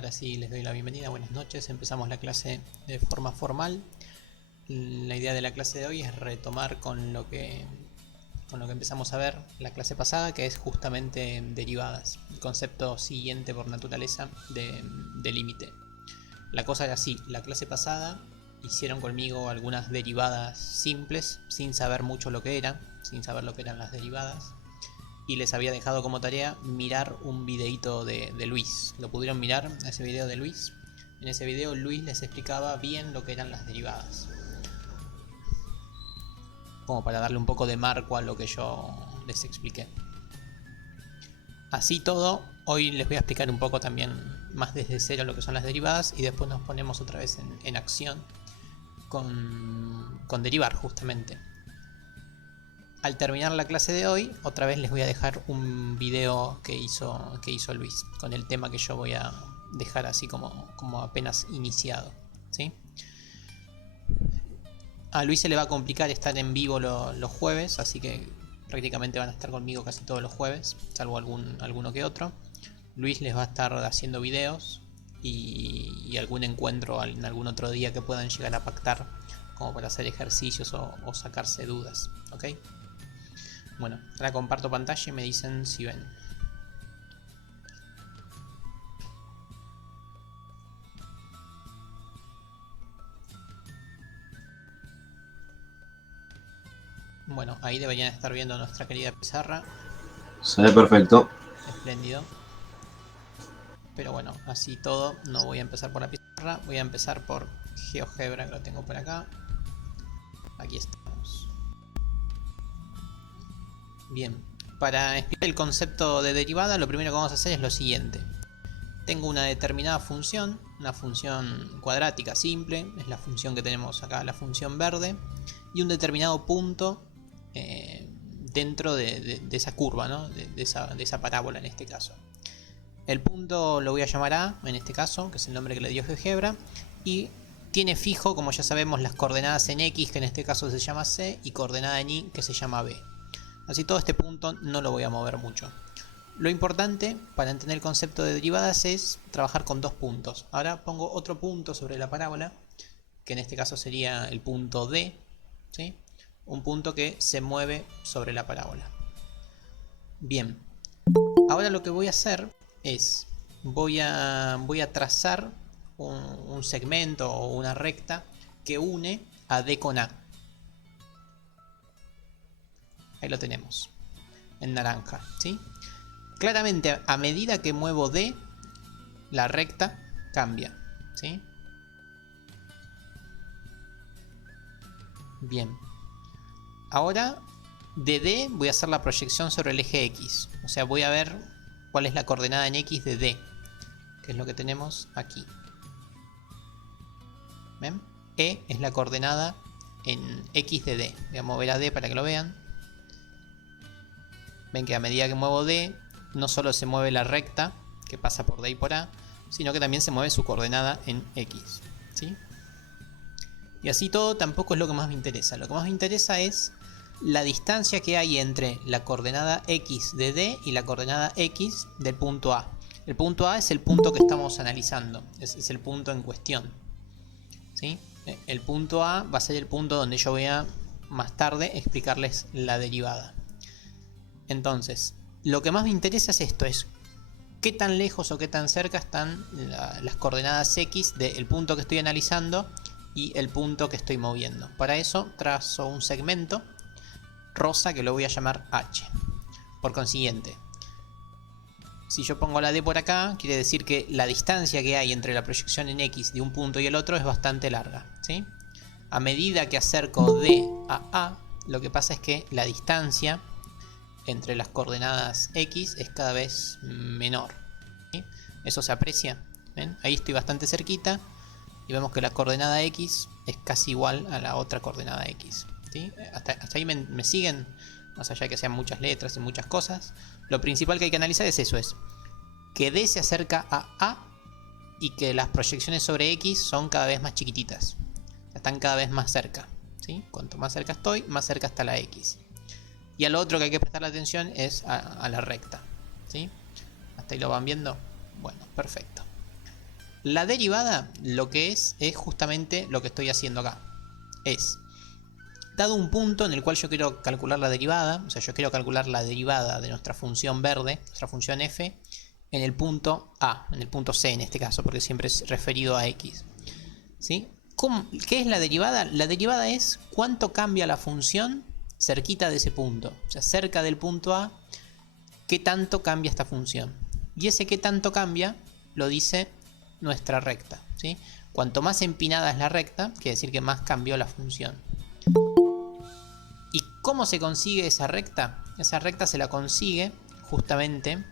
Ahora sí les doy la bienvenida, buenas noches, empezamos la clase de forma formal. La idea de la clase de hoy es retomar con lo que empezamos a ver la clase pasada, que es justamente derivadas, el concepto siguiente por naturaleza de límite. La cosa era así, la clase pasada hicieron conmigo algunas derivadas simples, sin saber mucho lo que eran, sin saber lo que eran las derivadas. Y les había dejado como tarea mirar un videito de Luis. ¿Lo pudieron mirar, ese video de Luis? En ese video Luis les explicaba bien lo que eran las derivadas, como para darle un poco de marco a lo que yo les expliqué. Así todo, hoy les voy a explicar un poco también más desde cero lo que son las derivadas y después nos ponemos otra vez en acción con derivar justamente. Al terminar la clase de hoy, otra vez les voy a dejar un video que hizo Luis, con el tema que yo voy a dejar así como apenas iniciado, ¿sí? A Luis se le va a complicar estar en vivo los jueves, así que prácticamente van a estar conmigo casi todos los jueves, salvo alguno que otro. Luis les va a estar haciendo videos y algún encuentro en algún otro día que puedan llegar a pactar, como para hacer ejercicios o sacarse dudas, ¿ok? Bueno, ahora comparto pantalla y me dicen si ven. Bueno, ahí deberían estar viendo nuestra querida pizarra. Se ve perfecto. Espléndido. Pero bueno, así todo, no voy a empezar por la pizarra, voy a empezar por GeoGebra, que lo tengo por acá. Aquí estamos. Bien, para explicar el concepto de derivada, lo primero que vamos a hacer es lo siguiente. Tengo una determinada función, una función cuadrática simple, es la función que tenemos acá, la función verde, y un determinado punto dentro de esa curva, ¿no? de esa parábola en este caso. El punto lo voy a llamar A, en este caso, que es el nombre que le dio GeoGebra, y tiene fijo, como ya sabemos, las coordenadas en X, que en este caso se llama C, y coordenada en Y, que se llama B. Así todo este punto no lo voy a mover mucho. Lo importante para entender el concepto de derivadas es trabajar con dos puntos. Ahora pongo otro punto sobre la parábola, que en este caso sería el punto D, ¿sí? Un punto que se mueve sobre la parábola. Bien, ahora lo que voy a hacer es, voy a trazar un segmento o una recta que une a D con A. Ahí lo tenemos, en naranja, ¿sí? Claramente, a medida que muevo D, la recta cambia, ¿sí? Bien. Ahora, de D voy a hacer la proyección sobre el eje X. O sea, voy a ver cuál es la coordenada en X de D, que es lo que tenemos aquí. ¿Ven? E es la coordenada en X de D. Voy a mover a D para que lo vean. Ven que a medida que muevo D, no solo se mueve la recta, que pasa por D y por A, sino que también se mueve su coordenada en X, ¿sí? Y así todo tampoco es lo que más me interesa. Lo que más me interesa es la distancia que hay entre la coordenada X de D y la coordenada X del punto A. El punto A es el punto que estamos analizando, es el punto en cuestión, ¿sí? El punto A va a ser el punto donde yo voy a más tarde explicarles la derivada. Entonces, lo que más me interesa es esto, es qué tan lejos o qué tan cerca están las coordenadas X del punto que estoy analizando y el punto que estoy moviendo. Para eso trazo un segmento rosa que lo voy a llamar H. Por consiguiente, si yo pongo la D por acá, quiere decir que la distancia que hay entre la proyección en X de un punto y el otro es bastante larga, ¿sí? A medida que acerco D a A, lo que pasa es que la distancia entre las coordenadas X es cada vez menor, ¿sí? Eso se aprecia, ¿ven? Ahí estoy bastante cerquita y vemos que la coordenada X es casi igual a la otra coordenada X, ¿sí? Hasta ahí me siguen, más allá de que sean muchas letras y muchas cosas. Lo principal que hay que analizar es eso, es que D se acerca a y que las proyecciones sobre X son cada vez más chiquititas, están cada vez más cerca, ¿sí? Cuanto más cerca estoy, más cerca está la X. Y al otro que hay que prestar atención es a la recta, ¿sí? ¿Hasta ahí lo van viendo? Bueno, perfecto. La derivada lo que es justamente lo que estoy haciendo acá. Es, dado un punto en el cual yo quiero calcular la derivada, o sea, yo quiero calcular la derivada de nuestra función verde, nuestra función f, en el punto A, en el punto C en este caso, porque siempre es referido a x. ¿Sí? ¿Qué es la derivada? La derivada es cuánto cambia la función cerquita de ese punto. O sea, cerca del punto A, qué tanto cambia esta función. Y ese qué tanto cambia lo dice nuestra recta. ¿Sí? Cuanto más empinada es la recta, quiere decir que más cambió la función. ¿Y cómo se consigue esa recta? Esa recta se la consigue justamente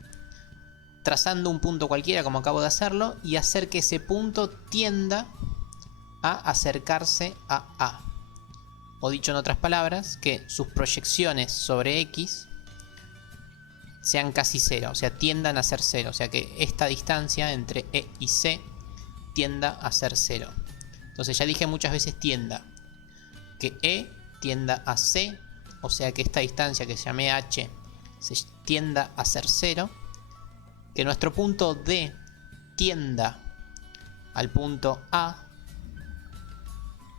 trazando un punto cualquiera, como acabo de hacerlo, y hacer que ese punto tienda a acercarse a A. O dicho en otras palabras, que sus proyecciones sobre X sean casi cero, o sea, tiendan a ser cero. O sea, que esta distancia entre E y C tienda a ser cero. Entonces ya dije muchas veces tienda. Que E tienda a C, o sea que esta distancia que se llame H se tienda a ser cero. Que nuestro punto D tienda al punto A.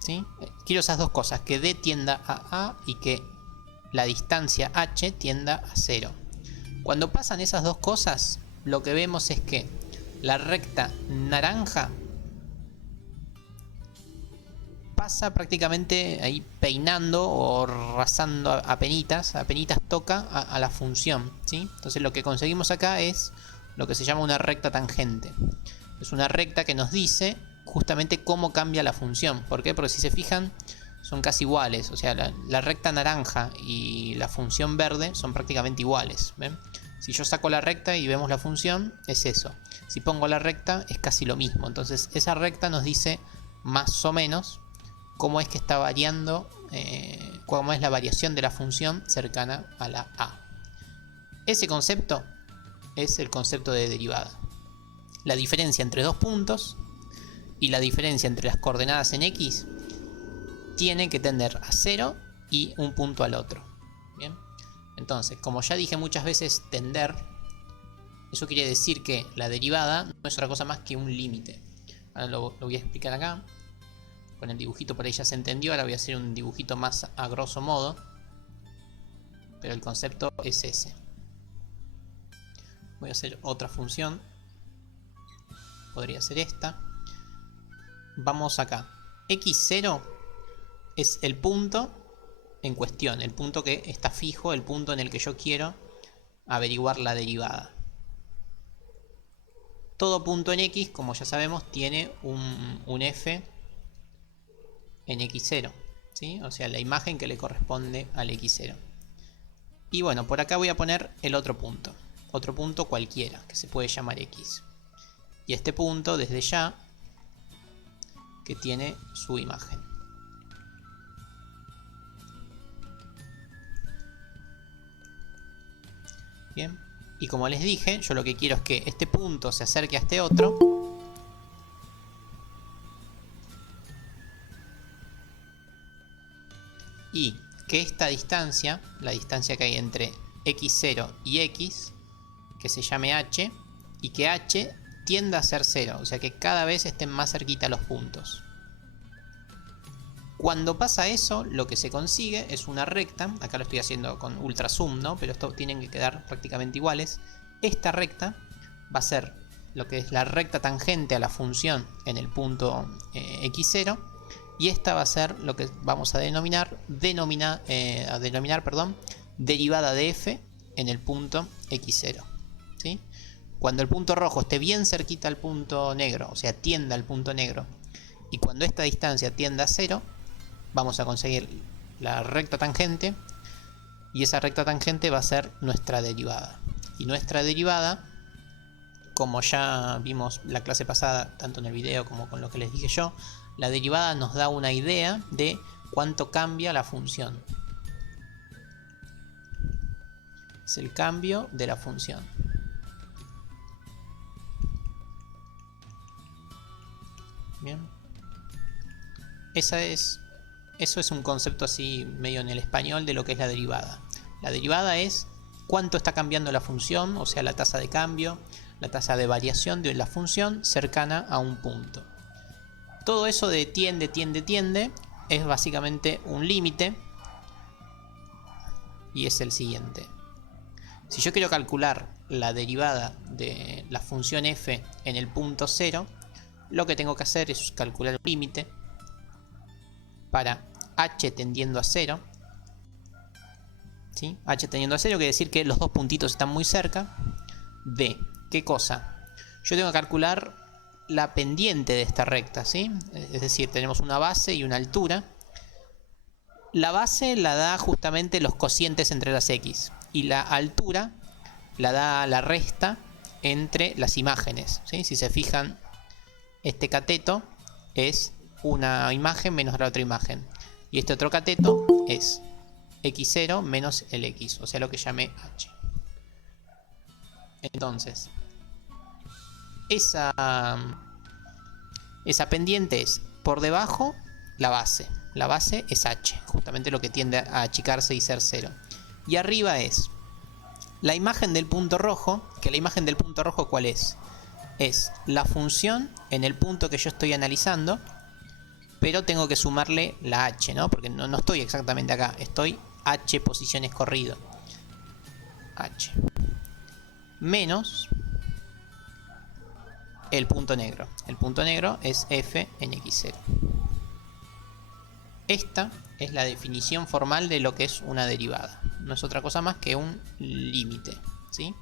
¿Sí? Quiero esas dos cosas, que D tienda a A y que la distancia H tienda a 0. Cuando pasan esas dos cosas, lo que vemos es que la recta naranja pasa prácticamente ahí peinando o rasando apenitas toca a la función. ¿Sí? Entonces lo que conseguimos acá es lo que se llama una recta tangente. Es una recta que nos dice justamente cómo cambia la función. ¿Por qué? Porque si se fijan son casi iguales. O sea, la recta naranja y la función verde son prácticamente iguales. ¿Ven? Si yo saco la recta y vemos la función, es eso. Si pongo la recta es casi lo mismo. Entonces esa recta nos dice más o menos cómo es que está variando, cómo es la variación de la función cercana a la A. Ese concepto es el concepto de derivada. La diferencia entre dos puntos y la diferencia entre las coordenadas en X tiene que tender a 0 y un punto al otro. Bien. Entonces, como ya dije muchas veces, tender, eso quiere decir que la derivada no es otra cosa más que un límite. Ahora lo voy a explicar acá. Con el dibujito por ahí ya se entendió. Ahora voy a hacer un dibujito más a grosso modo. Pero el concepto es ese. Voy a hacer otra función. Podría ser esta. Vamos acá. X0 es el punto en cuestión. El punto que está fijo. El punto en el que yo quiero averiguar la derivada. Todo punto en X, como ya sabemos, tiene un F en X0. ¿Sí? O sea, la imagen que le corresponde al X0. Y bueno, por acá voy a poner el otro punto. Otro punto cualquiera, que se puede llamar X. Y este punto, desde ya, que tiene su imagen. Bien. Y como les dije, yo lo que quiero es que este punto se acerque a este otro. Y que esta distancia, la distancia que hay entre X0 y X, que se llame H, y que H tienda a ser 0, o sea que cada vez estén más cerquita los puntos. Cuando pasa eso, lo que se consigue es una recta. Acá lo estoy haciendo con ultra zoom, ¿no? Pero esto tienen que quedar prácticamente iguales. Esta recta va a ser lo que es la recta tangente a la función en el punto X0. Y esta va a ser lo que vamos a denominar derivada de f en el punto X0. ¿Sí? Cuando el punto rojo esté bien cerquita al punto negro, o sea, tienda al punto negro, y cuando esta distancia tienda a 0, vamos a conseguir la recta tangente, y esa recta tangente va a ser nuestra derivada. Y nuestra derivada, como ya vimos la clase pasada, tanto en el video como con lo que les dije yo, la derivada nos da una idea de cuánto cambia la función. Es el cambio de la función. Bien. Eso es un concepto así medio en el español de lo que es la derivada. La derivada es cuánto está cambiando la función, o sea, la tasa de cambio, la tasa de variación de la función cercana a un punto. Todo eso de tiende es básicamente un límite y es el siguiente. Si yo quiero calcular la derivada de la función f en el punto 0, lo que tengo que hacer es calcular el límite para h tendiendo a 0. ¿Sí? H tendiendo a 0 quiere decir que los dos puntitos están muy cerca. De ¿qué cosa? Yo tengo que calcular la pendiente de esta recta, ¿sí? Es decir, tenemos una base y una altura. La base la da justamente los cocientes entre las x y la altura la da la resta entre las imágenes, ¿sí? Si se fijan, este cateto es una imagen menos la otra imagen y este otro cateto es x0 menos el x, o sea lo que llamé h. Entonces esa pendiente es por debajo la base es h, justamente lo que tiende a achicarse y ser 0, y arriba es la imagen del punto rojo, que la imagen del punto rojo ¿cuál es? Es la función en el punto que yo estoy analizando, pero tengo que sumarle la h, ¿no? Porque no estoy exactamente acá, estoy h posiciones corrido, h menos el punto negro. El punto negro es f en x0. Esta es la definición formal de lo que es una derivada. No es otra cosa más que un límite, ¿sí?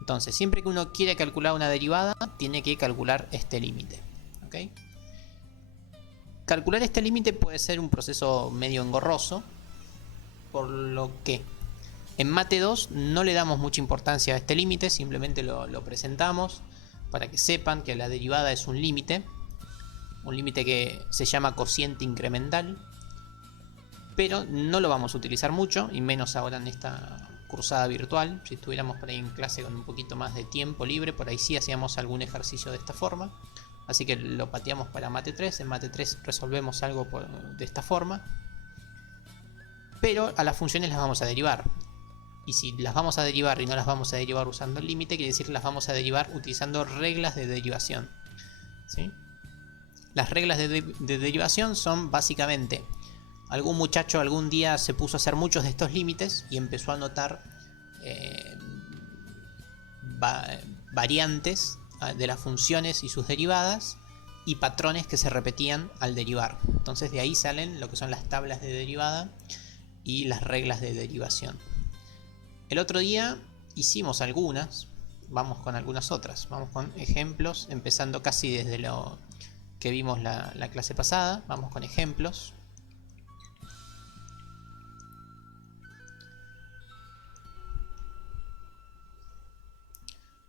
Entonces, siempre que uno quiere calcular una derivada, tiene que calcular este límite, ¿ok? Calcular este límite puede ser un proceso medio engorroso, por lo que en Mate 2 no le damos mucha importancia a este límite, simplemente lo presentamos para que sepan que la derivada es un límite que se llama cociente incremental, pero no lo vamos a utilizar mucho, y menos ahora en esta cursada virtual. Si estuviéramos por ahí en clase con un poquito más de tiempo libre, por ahí sí hacíamos algún ejercicio de esta forma, así que lo pateamos para Mate 3. En Mate 3 resolvemos algo de esta forma, pero a las funciones las vamos a derivar. Y si las vamos a derivar y no las vamos a derivar usando el límite, quiere decir que las vamos a derivar utilizando reglas de derivación, ¿sí? Las reglas de derivación son básicamente, algún muchacho algún día se puso a hacer muchos de estos límites y empezó a notar variantes de las funciones y sus derivadas y patrones que se repetían al derivar. Entonces de ahí salen lo que son las tablas de derivada y las reglas de derivación. El otro día hicimos algunas, vamos con algunas otras, vamos con ejemplos, empezando casi desde lo que vimos la clase pasada. Vamos con ejemplos.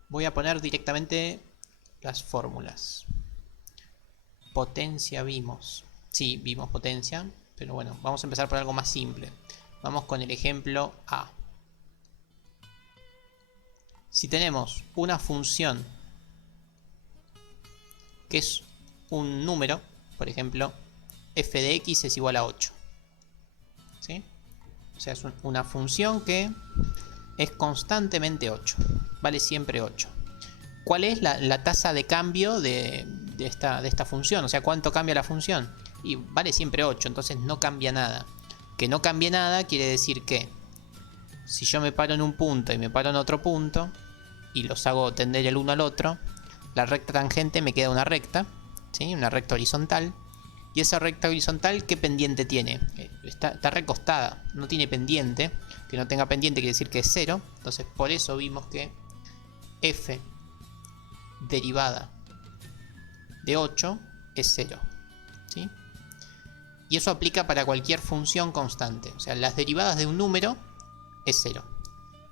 Voy a poner directamente las fórmulas. Potencia vimos. Sí, vimos potencia, pero bueno, vamos a empezar por algo más simple. Vamos con el ejemplo A. Si tenemos una función que es un número, por ejemplo, f de x es igual a 8, ¿sí? O sea, es una función que es constantemente 8, vale siempre 8. ¿Cuál es la tasa de cambio de esta función? O sea, ¿cuánto cambia la función? Y vale siempre 8, entonces no cambia nada. Que no cambie nada quiere decir que si yo me paro en un punto y me paro en otro punto y los hago tender el uno al otro, la recta tangente me queda una recta, ¿sí? Una recta horizontal. Y esa recta horizontal, ¿qué pendiente tiene? Está recostada, no tiene pendiente. Que no tenga pendiente quiere decir que es 0. Entonces por eso vimos que f derivada de 8 es 0, ¿sí? Y eso aplica para cualquier función constante. O sea, las derivadas de un número es 0.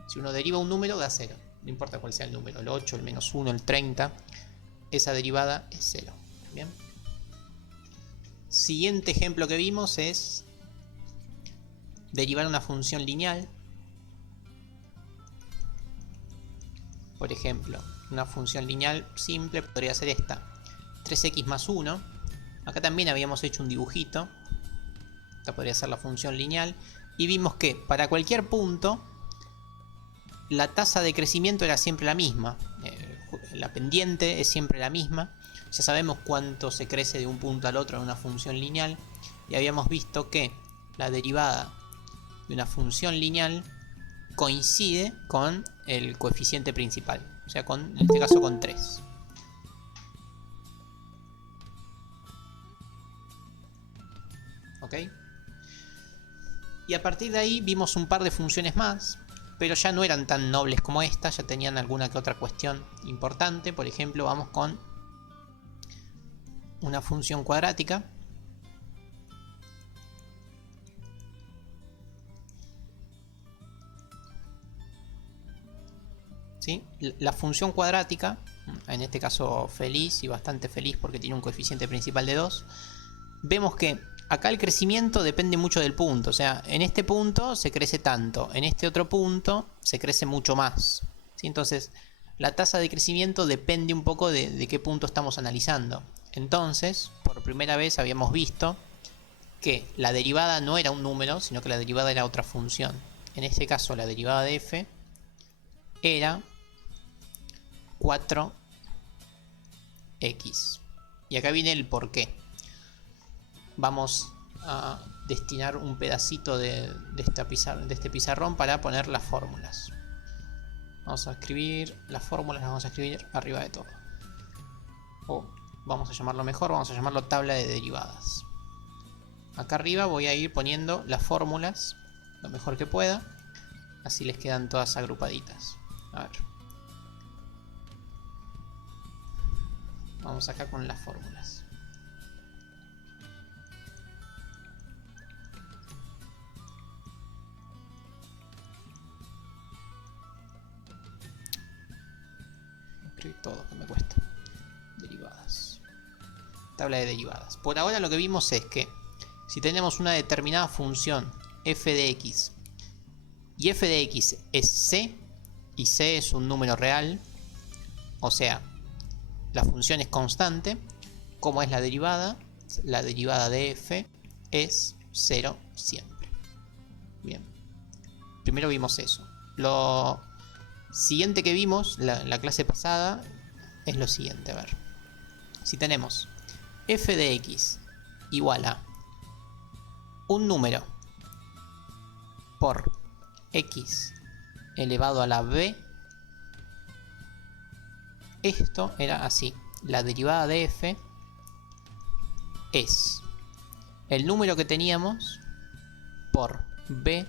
Si uno deriva un número da 0. No importa cuál sea el número, el 8, el menos 1, el 30. Esa derivada es 0. Bien. Siguiente ejemplo que vimos es derivar una función lineal. Por ejemplo, una función lineal simple podría ser esta: 3x más 1. Acá también habíamos hecho un dibujito. Esta podría ser la función lineal. Y vimos que para cualquier punto la tasa de crecimiento era siempre la misma. La pendiente es siempre la misma. Ya sabemos cuánto se crece de un punto al otro en una función lineal. Y habíamos visto que la derivada de una función lineal coincide con el coeficiente principal. O sea, en este caso con 3. ¿Ok? Y a partir de ahí vimos un par de funciones más, pero ya no eran tan nobles como esta, ya tenían alguna que otra cuestión importante. Por ejemplo, vamos con una función cuadrática. ¿Sí? La función cuadrática, en este caso feliz y bastante feliz porque tiene un coeficiente principal de 2, vemos que acá el crecimiento depende mucho del punto. O sea, en este punto se crece tanto, en este otro punto se crece mucho más. ¿Sí? Entonces, la tasa de crecimiento depende un poco de qué punto estamos analizando. Entonces, por primera vez habíamos visto que la derivada no era un número, sino que la derivada era otra función. En este caso, la derivada de f era 4x. Y acá viene el porqué. Vamos a destinar un pedacito de este pizarrón para poner las fórmulas. Vamos a escribir las fórmulas, las vamos a escribir arriba de todo. O vamos a llamarlo mejor, vamos a llamarlo tabla de derivadas. Acá arriba voy a ir poniendo las fórmulas lo mejor que pueda. Así les quedan todas agrupaditas. A ver. Vamos acá con las fórmulas. Escribir todo, que me cuesta. Derivadas. Tabla de derivadas. Por ahora lo que vimos es que si tenemos una determinada función f de x y f de x es c y c es un número real, o sea, la función es constante, ¿cómo es la derivada? La derivada de f es 0 siempre. Bien. Primero vimos eso. Lo siguiente que vimos la clase pasada es lo siguiente. A ver. Si tenemos f de x igual a un número por x elevado a la b, esto era así. La derivada de f es el número que teníamos por b,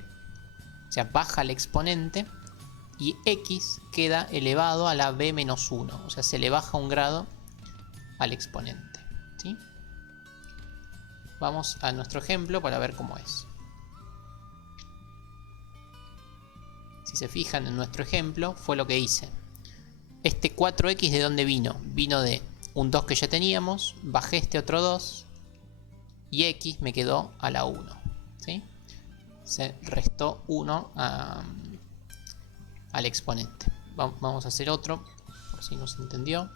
o sea, baja el exponente, y x queda elevado a la b menos 1, o sea, se le baja un grado al exponente. ¿Sí? Vamos a nuestro ejemplo para ver cómo es. Si se fijan en nuestro ejemplo, fue lo que hice. Este 4x, ¿de dónde vino? Vino de un 2 que ya teníamos, bajé este otro 2 y x me quedó a la 1. ¿Sí? Se restó 1 al exponente. Vamos a hacer otro, por si no se entendió.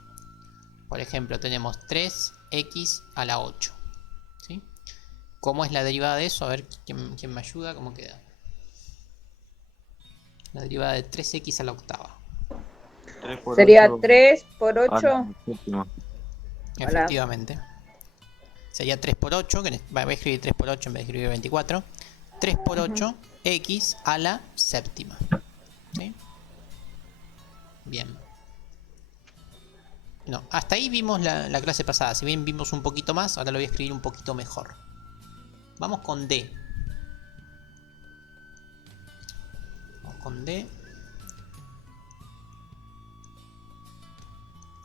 Por ejemplo, tenemos 3x a la 8. ¿Sí? ¿Cómo es la derivada de eso? A ver, ¿quién me ayuda? ¿Cómo queda? La derivada de 3x a la octava. Sería 3 por 8. Efectivamente. Sería 3 por 8, que voy a escribir 3 por 8 en vez de escribir 24. 3 por 8, x a la séptima. ¿Sí? Bien. No, hasta ahí vimos la clase pasada. Si bien vimos un poquito más, ahora lo voy a escribir un poquito mejor. Vamos con D. Vamos con D.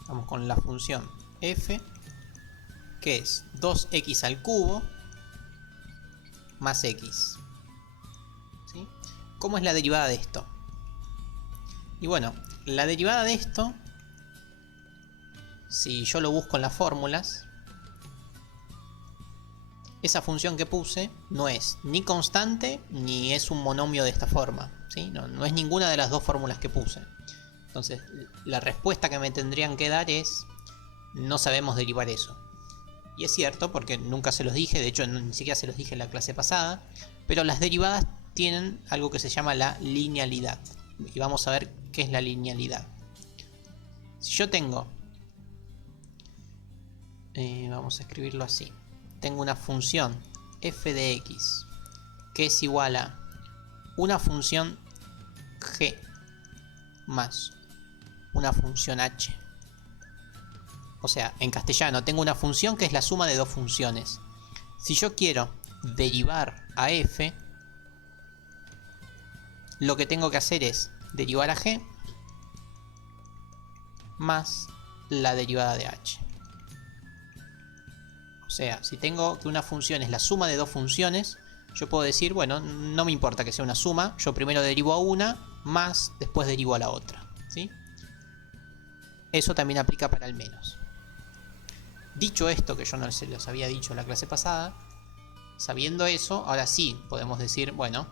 Vamos con la función f, que es 2x al cubo más x. ¿Sí? ¿Cómo es la derivada de esto? Y bueno, la derivada de esto, si yo lo busco en las fórmulas, esa función que puse no es ni constante ni es un monomio de esta forma. ¿Sí? No es ninguna de las dos fórmulas que puse. Entonces, la respuesta que me tendrían que dar es: no sabemos derivar eso. Y es cierto, porque nunca se los dije, de hecho ni siquiera se los dije en la clase pasada, pero las derivadas tienen algo que se llama la linealidad. y vamos a ver qué es la linealidad. Si yo tengo, vamos a escribirlo así, tengo una función f de x que es igual a una función g más una función h. O sea, en castellano tengo una función que es la suma de dos funciones. Si yo quiero derivar a f, lo que tengo que hacer es derivar a g más la derivada de h. O sea, si tengo que una función es la suma de dos funciones, yo puedo decir, bueno, no me importa que sea una suma, yo primero derivo a una, más después derivo a la otra, ¿sí? Eso también aplica para el menos. Dicho esto, que yo no se los había dicho en la clase pasada, sabiendo eso, ahora sí podemos decir, bueno,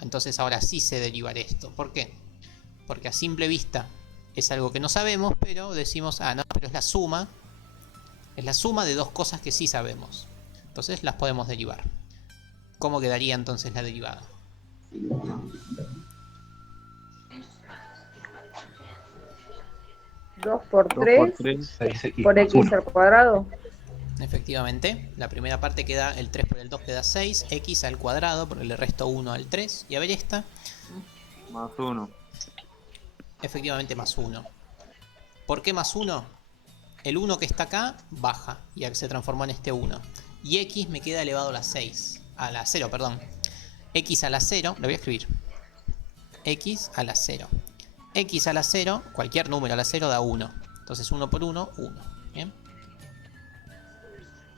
entonces ahora sí sé derivar esto. ¿Por qué? Porque a simple vista es algo que no sabemos, pero decimos, ah, no, pero es la suma de dos cosas que sí sabemos. Entonces las podemos derivar. ¿Cómo quedaría entonces la derivada? Dos por 2 por 3 3. 6x por más x 1. al cuadrado. Efectivamente, la primera parte queda el 3 por el 2 queda 6, x al cuadrado, porque le resto 1 al 3. Y a ver esta, Más 1. efectivamente más 1. ¿Por qué más 1? El 1 que está acá baja y se transformó en este 1. Y x me queda elevado a la 6. A la 0, perdón. X a la 0, lo voy a escribir. X a la 0. X a la 0, cualquier número a la 0 da 1. Entonces 1 por 1, 1. ¿Bien?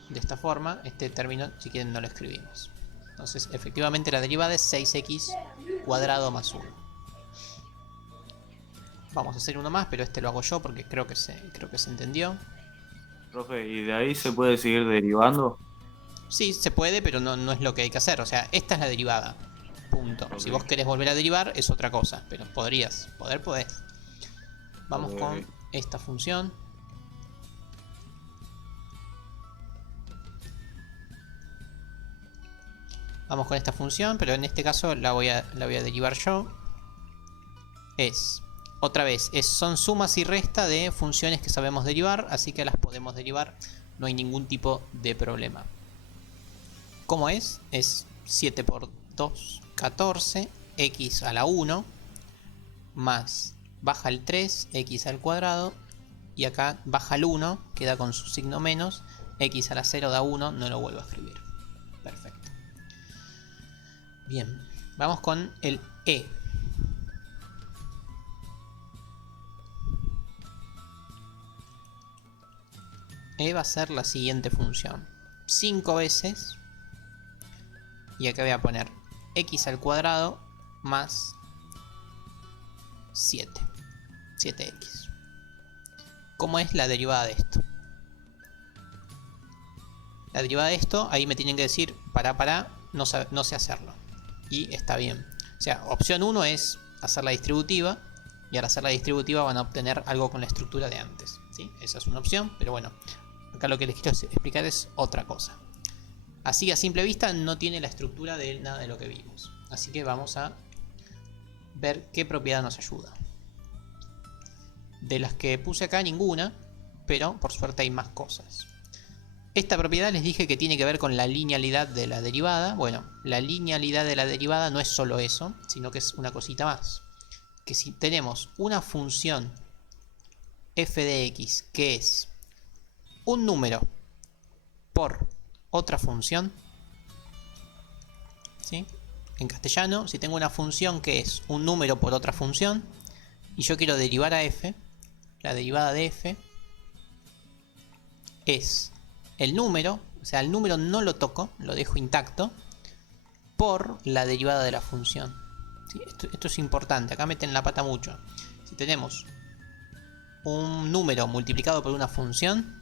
De esta forma, este término, si quieren, no lo escribimos. Entonces, efectivamente, la derivada es 6x cuadrado más 1. Vamos a hacer uno más, pero este lo hago yo porque creo que se entendió. Profe, ¿y de ahí se puede seguir derivando? Sí, se puede, pero no es lo que hay que hacer. O sea, esta es la derivada. Punto. Ok. Si vos querés volver a derivar, es otra cosa. Pero podés. Vamos Ok. con esta función. Vamos con esta función, pero en este caso la voy a derivar yo. Otra vez, son sumas y resta de funciones que sabemos derivar, así que las podemos derivar. No hay ningún tipo de problema. ¿Cómo es? Es 7 por 2, 14, x a la 1, más baja el 3, x al cuadrado, y acá baja el 1, queda con su signo menos, x a la 0 da 1, no lo vuelvo a escribir. Perfecto. Bien, vamos con el e. E va a ser la siguiente función. 5 veces, y acá voy a poner x al cuadrado más 7. 7x. ¿Cómo es la derivada de esto? La derivada de esto, ahí me tienen que decir, no sé hacerlo. Y está bien. O sea, opción 1 es hacer la distributiva, y al hacer la distributiva van a obtener algo con la estructura de antes, ¿sí? Esa es una opción, pero bueno, acá lo que les quiero explicar es otra cosa. Así a simple vista no tiene la estructura de nada de lo que vimos. Así que vamos a ver qué propiedad nos ayuda. De las que puse acá ninguna, pero por suerte hay más cosas. Esta propiedad les dije que tiene que ver con la linealidad de la derivada. Bueno, la linealidad de la derivada no es solo eso, sino que es una cosita más. Que si tenemos una función f de x que es un número por otra función, ¿sí? En castellano, si tengo una función que es un número por otra función y yo quiero derivar a f, la derivada de f es el número, o sea, el número no lo toco, lo dejo intacto, por la derivada de la función. ¿Sí? Esto es importante, acá meten la pata mucho. Si tenemos un número multiplicado por una función,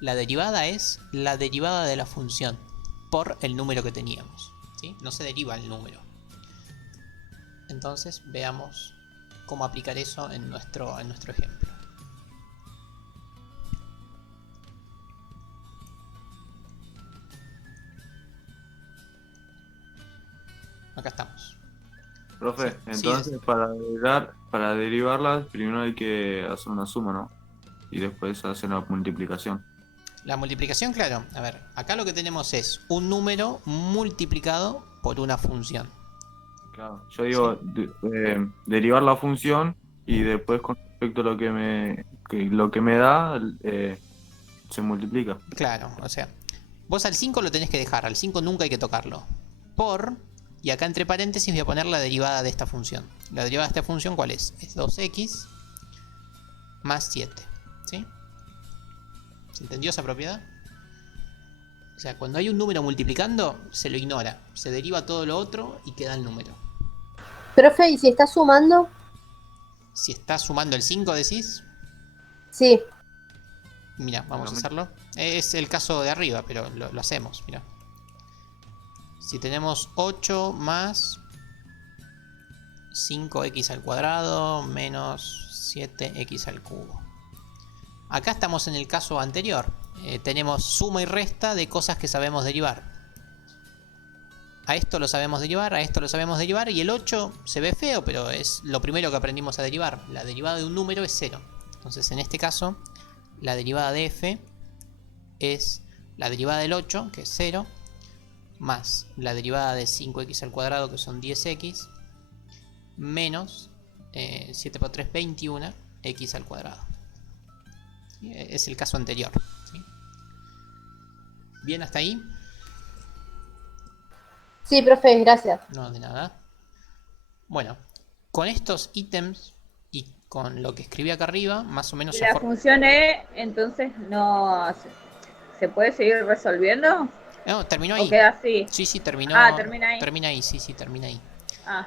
la derivada es la derivada de la función por el número que teníamos, ¿sí? No se deriva el número. Entonces veamos cómo aplicar eso en nuestro ejemplo. Acá estamos. Profe, Sí, entonces para derivarlas, primero hay que hacer una suma, ¿no? Y después hacer una multiplicación. la multiplicación, claro. A ver, acá lo que tenemos es un número multiplicado por una función. Claro. Yo ¿Sí? digo, derivar la función y después con respecto a lo que me da, se multiplica. Claro, o sea, vos al 5 lo tenés que dejar, al 5 nunca hay que tocarlo. Por, y acá entre paréntesis voy a poner la derivada de esta función. La derivada de esta función, ¿cuál es? Es 2x más 7. ¿Sí? ¿Se entendió esa propiedad? O sea, cuando hay un número multiplicando, se lo ignora. Se deriva todo lo otro y queda el número. Profe, ¿y si está sumando? Si está sumando el 5, decís. Sí. Mira, vamos a hacerlo. Es el caso de arriba, pero lo hacemos. Mira. Si tenemos 8 más 5x al cuadrado menos 7x al cubo. Acá estamos en el caso anterior. Tenemos suma y resta de cosas que sabemos derivar. A esto lo sabemos derivar, a esto lo sabemos derivar, y el 8 se ve feo, pero es lo primero que aprendimos a derivar. La derivada de un número es 0. Entonces en este caso, la derivada de f es la derivada del 8, que es 0, más la derivada de 5x al cuadrado, que son 10x, menos 7 por 3, 21, x al cuadrado. Es el caso anterior. ¿Sí? ¿Bien hasta ahí? Sí, profe, gracias. No, de nada. Bueno, con estos ítems y con lo que escribí acá arriba, más o menos Si ya la función E, entonces no se puede seguir resolviendo no, terminó o ahí. queda así. Sí, sí, terminó. Ah, termina ahí. Termina ahí, sí, sí, termina ahí. Ah,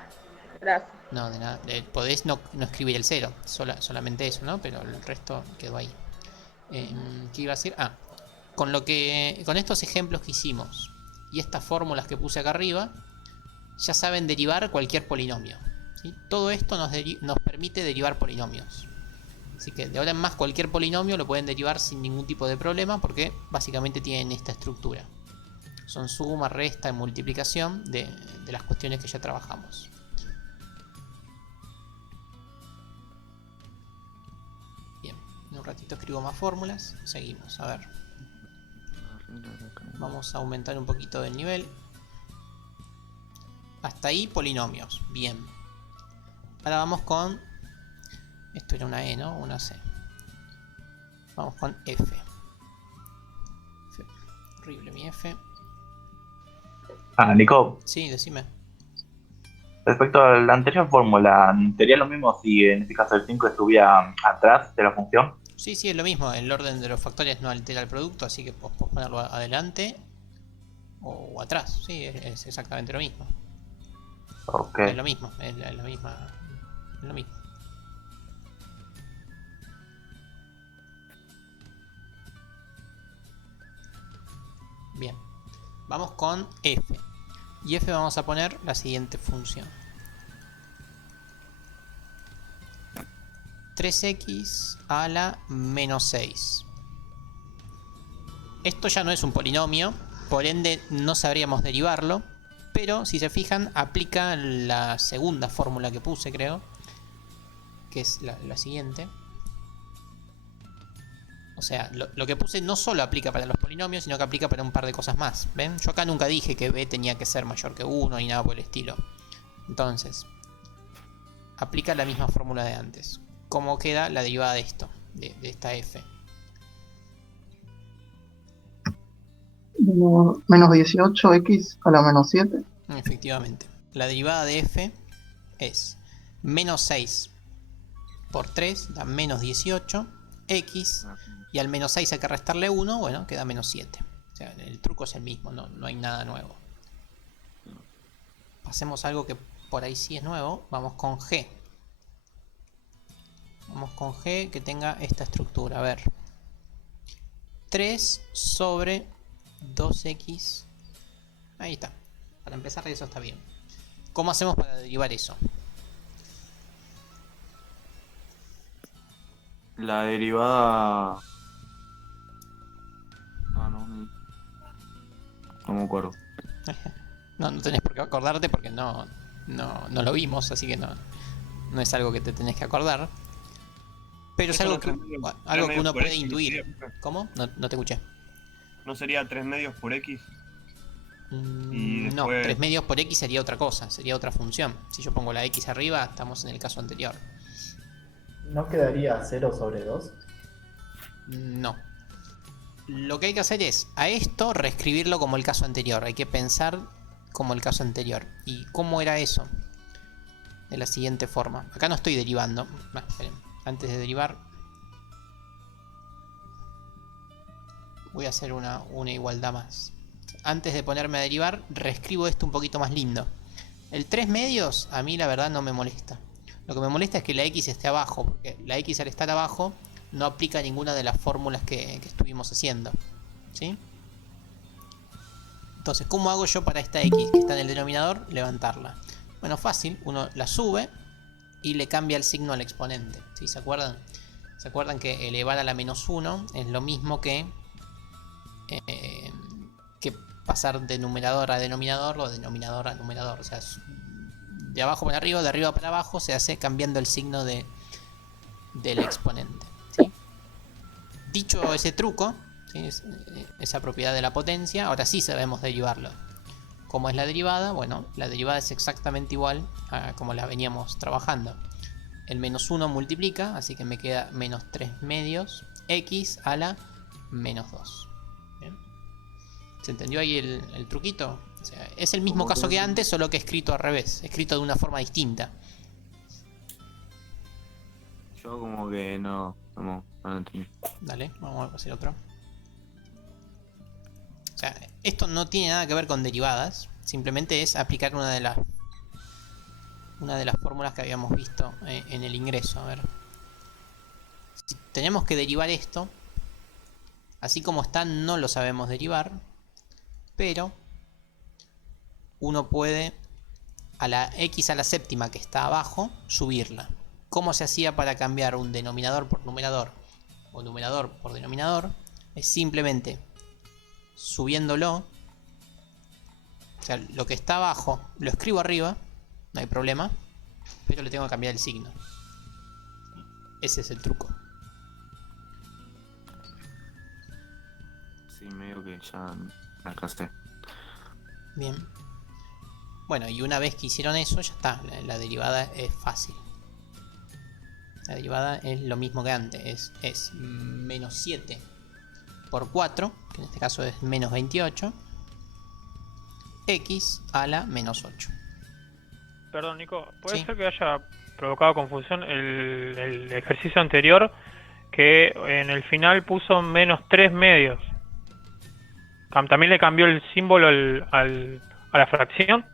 gracias. No, de nada. Podés no escribir el 0, solamente eso, ¿no? Pero el resto quedó ahí. ¿Qué iba a decir? Ah, con estos ejemplos que hicimos y estas fórmulas que puse acá arriba, ya saben derivar cualquier polinomio. ¿Sí? Todo esto nos permite derivar polinomios. Así que de ahora en más cualquier polinomio lo pueden derivar sin ningún tipo de problema, porque básicamente tienen esta estructura. Son suma, resta y multiplicación de las cuestiones que ya trabajamos. Bien, en un ratito escribo más fórmulas. Seguimos, a ver. Vamos a aumentar un poquito el nivel. Hasta ahí polinomios, bien. Ahora vamos con... Esto era una E, ¿no? Una C. Vamos con F. Horrible mi F. Ah, Nico, Sí, decime. respecto a la anterior fórmula, ¿sería lo mismo si en este caso el 5 estuviera atrás de la función? Sí, sí, es lo mismo. El orden de los factores no altera el producto, así que podés ponerlo adelante o atrás. Sí, es exactamente lo mismo. Ok. Es lo mismo, es la misma. Es lo mismo. Bien. Vamos con f. Y f vamos a poner la siguiente función. 3x a la menos 6. Esto ya no es un polinomio, por ende no sabríamos derivarlo, pero si se fijan aplica la segunda fórmula que puse, creo, que es la siguiente. O sea, lo que puse no solo aplica para los polinomios, sino que aplica para un par de cosas más. ¿Ven? Yo acá nunca dije que b tenía que ser mayor que 1 ni nada por el estilo. Entonces, aplica la misma fórmula de antes. ¿Cómo queda la derivada de esto? De esta f. Menos 18x a la menos 7. Efectivamente. La derivada de f es menos 6 por 3 da menos 18. X, y al menos 6 hay que restarle 1, bueno, queda menos 7. O sea, el truco es el mismo, no hay nada nuevo. Pasemos a algo que por ahí sí es nuevo. Vamos con G. Vamos con G que tenga esta estructura. A ver. 3 sobre 2x. Ahí está. Para empezar eso está bien. ¿Cómo hacemos para derivar eso? La derivada... Ah, no me acuerdo. No tenés por qué acordarte porque no no lo vimos, así que no es algo que te tenés que acordar. Pero es algo que uno puede intuir. ¿Cómo? No te escuché. ¿No sería 3 medios por X? No, 3 medios por X sería otra cosa, sería otra función. Si yo pongo la X arriba, estamos en el caso anterior. ¿No quedaría 0/2? No. Lo que hay que hacer es, a esto, reescribirlo como el caso anterior. Hay que pensar como el caso anterior. ¿Y cómo era eso? De la siguiente forma. Acá no estoy derivando. Esperen. Antes de derivar, voy a hacer una igualdad más. Antes de ponerme a derivar, reescribo esto un poquito más lindo. El 3 medios, a mí la verdad no me molesta. Lo que me molesta es que la X esté abajo, porque la X al estar abajo no aplica ninguna de las fórmulas que estuvimos haciendo. ¿Sí? Entonces, ¿cómo hago yo para esta X que está en el denominador levantarla? Bueno, fácil, uno la sube y le cambia el signo al exponente. ¿Sí? ¿Se acuerdan? ¿Se acuerdan que elevar a la -1 es lo mismo que pasar de numerador a denominador o de denominador a numerador? O sea, de abajo para arriba, de arriba para abajo, se hace cambiando el signo del exponente. ¿Sí? Dicho ese truco, ¿sí? Esa propiedad de la potencia, ahora sí sabemos derivarlo. ¿Cómo es la derivada? Bueno, la derivada es exactamente igual a como la veníamos trabajando. El -1 multiplica, así que me queda -3 medios x a la -2. ¿Bien? ¿Se entendió ahí el truquito? O sea, es el mismo caso que antes, solo que escrito al revés, escrito de una forma distinta. Yo como que no entendí. Dale, vamos a hacer otro. O sea, esto no tiene nada que ver con derivadas, simplemente es aplicar una de las fórmulas que habíamos visto en el ingreso. A ver. Si tenemos que derivar esto, así como está no lo sabemos derivar, pero uno puede a la x a la séptima que está abajo subirla. ¿Cómo se hacía para cambiar un denominador por numerador o numerador por denominador? Es simplemente subiéndolo. O sea, lo que está abajo lo escribo arriba, no hay problema, pero le tengo que cambiar el signo. Ese es el truco. Sí, medio que ya me alcancé. Bien. Bueno, y una vez que hicieron eso, ya está. La derivada es fácil. La derivada es lo mismo que antes. Es -7 por 4, que en este caso es -28, x a la -8. Perdón, Nico, ¿puede Sí. ser que haya provocado confusión el ejercicio anterior, que en el final puso -3 medios? ¿También le cambió el símbolo a la fracción?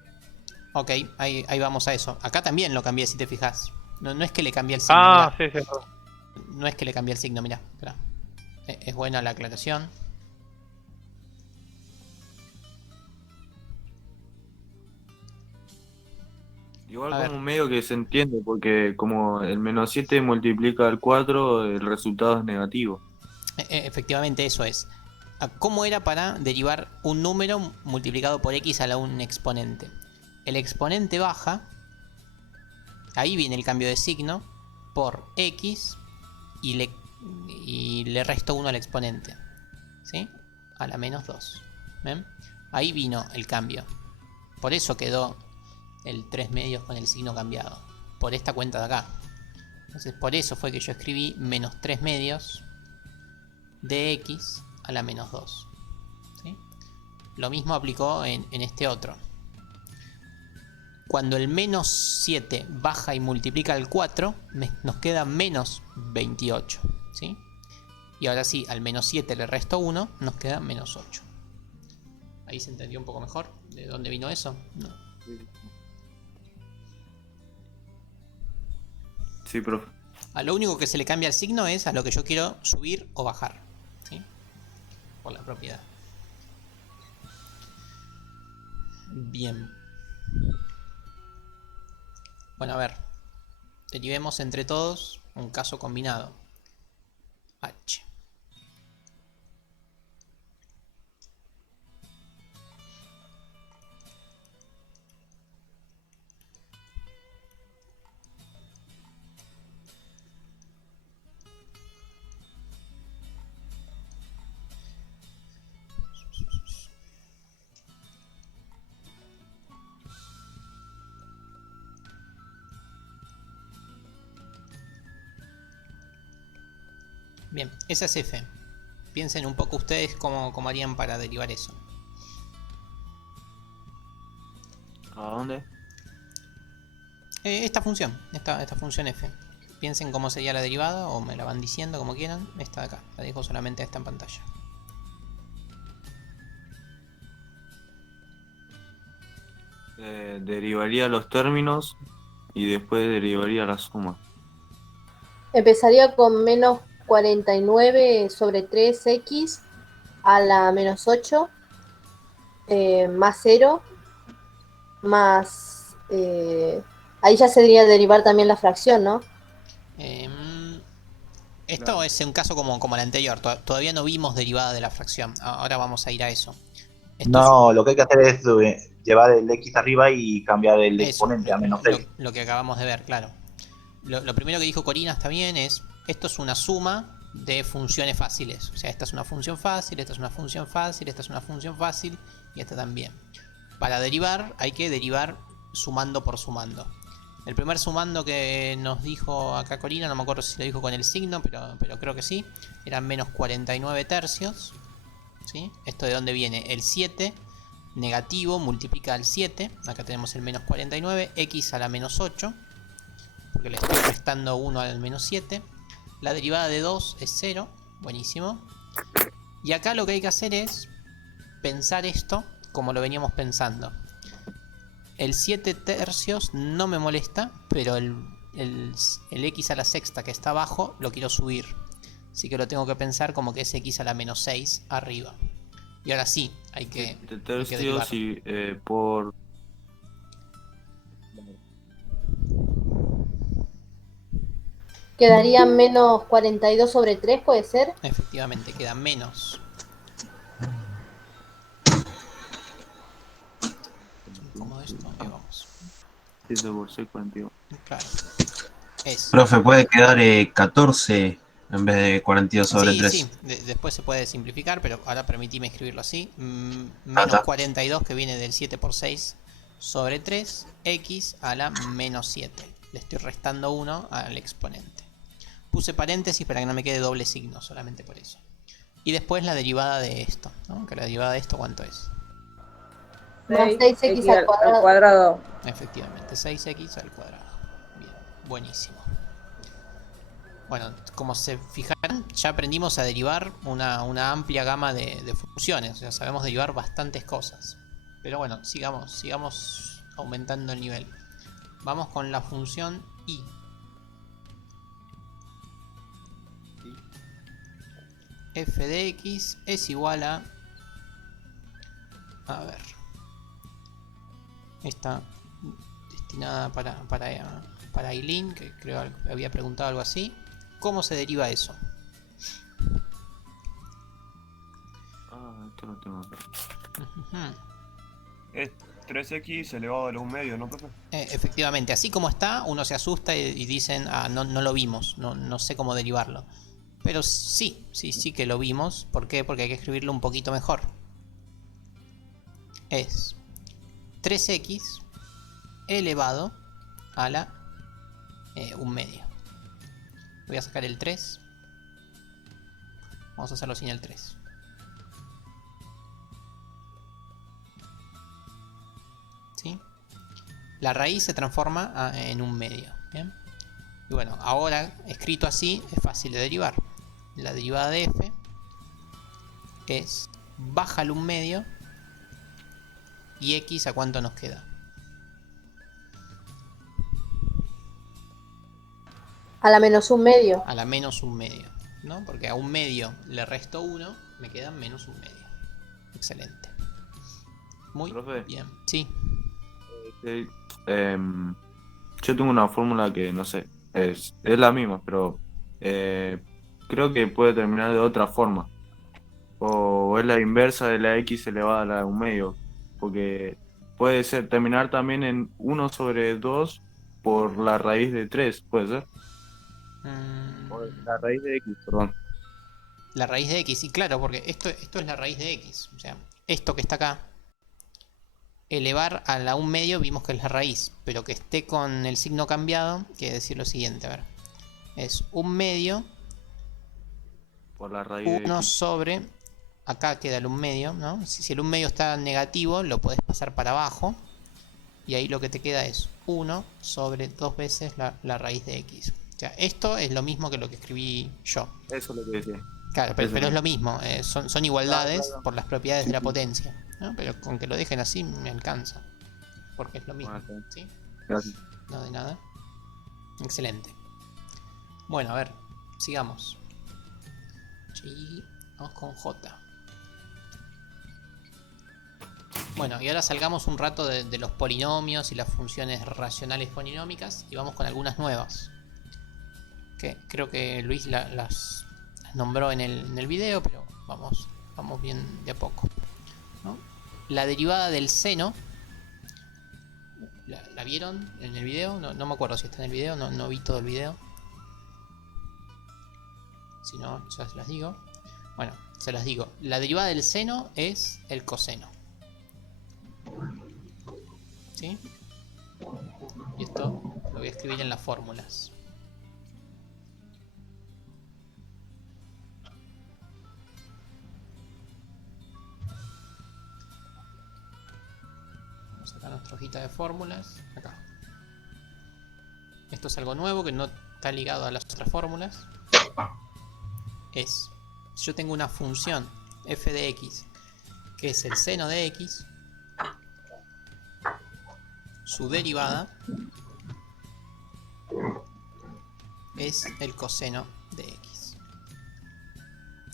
Ok, ahí vamos a eso. Acá también lo cambié, si te fijas. No es que le cambié el signo. Ah, mirá. sí. No es que le cambié el signo, mirá. Esperá. Es buena la aclaración. Igual A como ver. medio que se entiende, porque como el -7 multiplica al 4, el resultado es negativo. Efectivamente, eso es. ¿Cómo era para derivar un número multiplicado por x a un exponente? El exponente baja, ahí viene el cambio de signo, por x y le resto 1 al exponente. ¿Sí? A la -2. ¿Ven? Ahí vino el cambio. Por eso quedó el 3 medios con el signo cambiado. Por esta cuenta de acá. Entonces por eso fue que yo escribí -3 medios de x a la -2. ¿Sí? Lo mismo aplicó en este otro. Cuando el -7 baja y multiplica el 4, nos queda -28. ¿Sí? Y ahora sí, al -7 le resto 1, nos queda -8. ¿Ahí se entendió un poco mejor de dónde vino eso? No. Sí, profe. A lo único que se le cambia el signo es a lo que yo quiero subir o bajar. ¿Sí? Por la propiedad. Bien. Bueno, a ver. Derivemos entre todos un caso combinado. H. Bien, esa es f. Piensen un poco ustedes cómo harían para derivar eso. ¿A dónde? Esta función f. Piensen cómo sería la derivada o me la van diciendo como quieran. Esta de acá, la dejo solamente esta en pantalla. Derivaría los términos y después derivaría la suma. Empezaría con menos 49 sobre 3x a la menos 8 más 0 más... ahí ya se debería derivar también la fracción, ¿no? Esto Claro. es un caso como el anterior. Todavía no vimos derivada de la fracción. Ahora vamos a ir a eso. Esto No, lo que hay que hacer es llevar el x arriba y cambiar el Eso, exponente a menos x. lo que acabamos de ver, claro. Lo primero que dijo Corina está bien es, esto es una suma de funciones fáciles. O sea, esta es una función fácil, esta es una función fácil, esta es una función fácil y esta también. Para derivar hay que derivar sumando por sumando. El primer sumando que nos dijo acá Corina, no me acuerdo si lo dijo con el signo, pero creo que sí, eran menos 49 tercios. ¿Sí? ¿Esto de dónde viene? El 7 negativo multiplica al 7. Acá tenemos el menos 49. X a la menos 8. Porque le estoy restando 1 al menos 7. La derivada de 2 es 0. Buenísimo. Y acá lo que hay que hacer es pensar esto como lo veníamos pensando. El 7 tercios no me molesta, pero el x a la sexta que está abajo lo quiero subir. Así que lo tengo que pensar como que es x a la menos 6 arriba. Y ahora sí, hay que tercios derivar. y por... Quedaría menos 42 sobre 3, ¿puede ser? Efectivamente, queda menos. ¿Cómo esto? Ahí vamos. 7 por 6, 42. Claro. Es. Profe, puede quedar 14 en vez de 42 sobre 3. Sí, después se puede simplificar, pero ahora permitime escribirlo así. Menos está. 42 que viene del 7 por 6 sobre 3, x a la menos 7. Le estoy restando 1 al exponente. Puse paréntesis para que no me quede doble signo, solamente por eso. Y después la derivada de esto, ¿no? Que la derivada de esto, ¿cuánto es? Más 6x 6x al al cuadrado. cuadrado. Efectivamente, 6x al cuadrado. Bien, buenísimo. Bueno, como se fijarán, ya aprendimos a derivar una amplia gama de funciones. O sea, sabemos derivar bastantes cosas. Pero bueno, sigamos aumentando el nivel. Vamos con la función y. F de x es igual a... A ver. Está destinada para Aileen, que creo que había preguntado algo así. ¿Cómo se deriva eso? Esto lo tengo acá. Es 3x elevado a la 1/2, ¿no, profe? Efectivamente, así como está, uno se asusta y dicen, no lo vimos, no sé cómo derivarlo. Pero sí que lo vimos. ¿Por qué? Porque hay que escribirlo un poquito mejor. Es 3x elevado a la 1/2. Voy a sacar el 3. Vamos a hacerlo sin el 3. ¿Sí? La raíz se transforma en 1/2. ¿Bien? Y bueno, ahora escrito así es fácil de derivar. La derivada de f es baja al 1/2 y x a cuánto nos queda. A la menos 1/2. A la menos 1/2, ¿no? Porque a 1/2 le resto 1, me queda menos 1/2. Excelente. Muy Profe. bien. Sí. Yo tengo una fórmula que no sé, es la misma, pero creo que puede terminar de otra forma. O es la inversa de la x elevada a la 1/2. Porque puede ser terminar también en 1 sobre 2 por la raíz de 3, ¿puede ser? O la raíz de x, perdón. La raíz de x, sí, claro, porque esto es la raíz de x. O sea, esto que está acá, elevar a la 1/2 vimos que es la raíz, pero que esté con el signo cambiado, quiere decir lo siguiente, a ver. Es 1/2 por la raíz de 1 X. sobre, acá queda el 1 medio, ¿no? Si el 1 medio está negativo, lo podés pasar para abajo. Y ahí lo que te queda es 1 sobre 2 veces la raíz de X. O sea, esto es lo mismo que lo que escribí yo. Eso es lo que decía. Claro, pero Eso es mismo. lo mismo. Son igualdades Claro. por las propiedades Sí, de la sí. potencia, ¿no? Pero con que lo dejen así me alcanza. Porque es lo mismo. Bueno, está bien. ¿Sí? Gracias. No de nada. Excelente. Bueno, a ver, sigamos. Y vamos con J. Bueno, y ahora salgamos un rato de los polinomios y las funciones racionales polinómicas y vamos con algunas nuevas. Que creo que Luis las nombró en el video, pero vamos bien de a poco, ¿no? La derivada del seno. ¿La vieron en el video? No me acuerdo si está en el video, no vi todo el video. Si no, ya se las digo. Bueno, se las digo. La derivada del seno es el coseno. ¿Sí? Y esto lo voy a escribir en las fórmulas. Vamos a sacar nuestra hojita de fórmulas. Acá. Esto es algo nuevo que no está ligado a las otras fórmulas. Si yo tengo una función f de x que es el seno de x, su derivada es el coseno de x.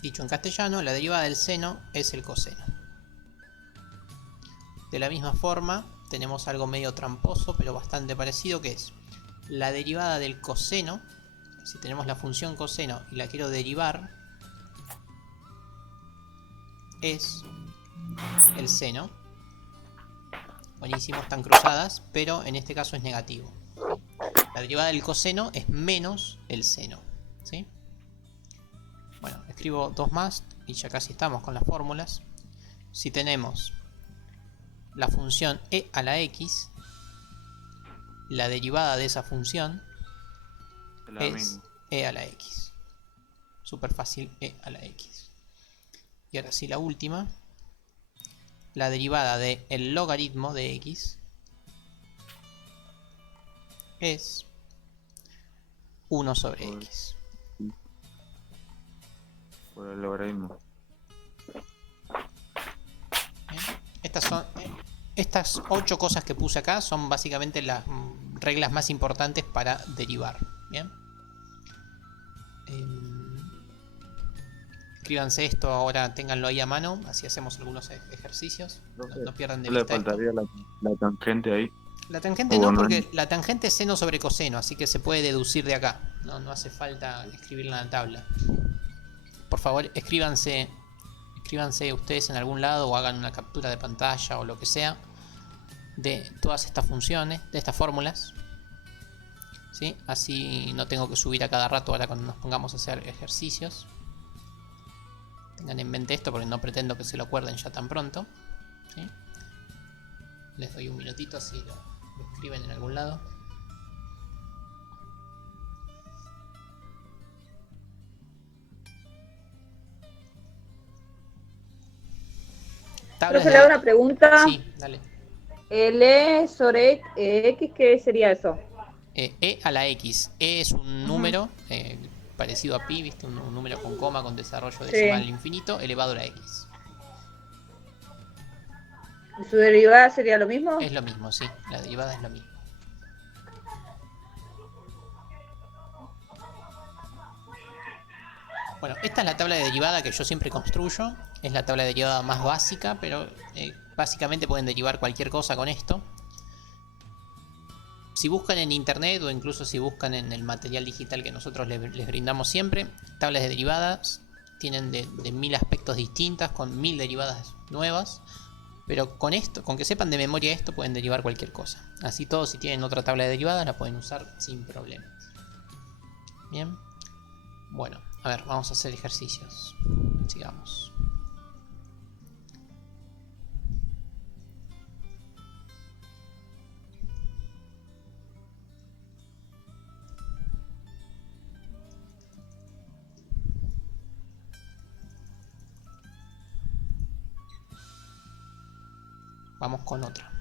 Dicho en castellano, la derivada del seno es el coseno. De la misma forma, tenemos algo medio tramposo, pero bastante parecido, que es la derivada del coseno. Si tenemos la función coseno y la quiero derivar, es el seno. Buenísimo, están cruzadas, pero en este caso es negativo. La derivada del coseno es menos el seno, ¿sí? Bueno, escribo dos más y ya casi estamos con las fórmulas. Si tenemos la función e a la x, la derivada de esa función es e a la x. Súper fácil, e a la x. Y ahora sí, la última. La derivada del logaritmo de x es 1 sobre x. Por el logaritmo. Estas 8 cosas que puse acá son básicamente las reglas más importantes para derivar. Bien. Escríbanse esto ahora, ténganlo ahí a mano, así hacemos algunos ejercicios. No pierdan de ¿No le vista esto. faltaría la tangente ahí? La tangente no, porque la tangente es seno sobre coseno, así que se puede deducir de acá. No hace falta escribirla en la tabla. Por favor, escríbanse ustedes en algún lado o hagan una captura de pantalla o lo que sea de todas estas funciones, de estas fórmulas, ¿sí? Así no tengo que subir a cada rato ahora cuando nos pongamos a hacer ejercicios. Tengan en mente esto porque no pretendo que se lo acuerden ya tan pronto, ¿sí? Les doy un minutito así lo escriben en algún lado. Profe, le hago una pregunta. Sí, dale. El E sobre X, ¿qué sería eso? E a la X. E es un número parecido a pi, ¿viste? Un número con coma, con desarrollo decimal al infinito, elevado a la X. ¿Y su derivada sería lo mismo? Es lo mismo, sí. La derivada es lo mismo. Bueno, esta es la tabla de derivada que yo siempre construyo. Es la tabla de derivada más básica, pero básicamente pueden derivar cualquier cosa con esto. Si buscan en internet o incluso si buscan en el material digital que nosotros les brindamos siempre, tablas de derivadas tienen de 1000 aspectos distintas, con 1000 derivadas nuevas. Pero con esto, con que sepan de memoria esto, pueden derivar cualquier cosa. Así todos, si tienen otra tabla de derivadas, la pueden usar sin problema. Bien. Bueno, a ver, vamos a hacer ejercicios. Sigamos. Vamos con otra.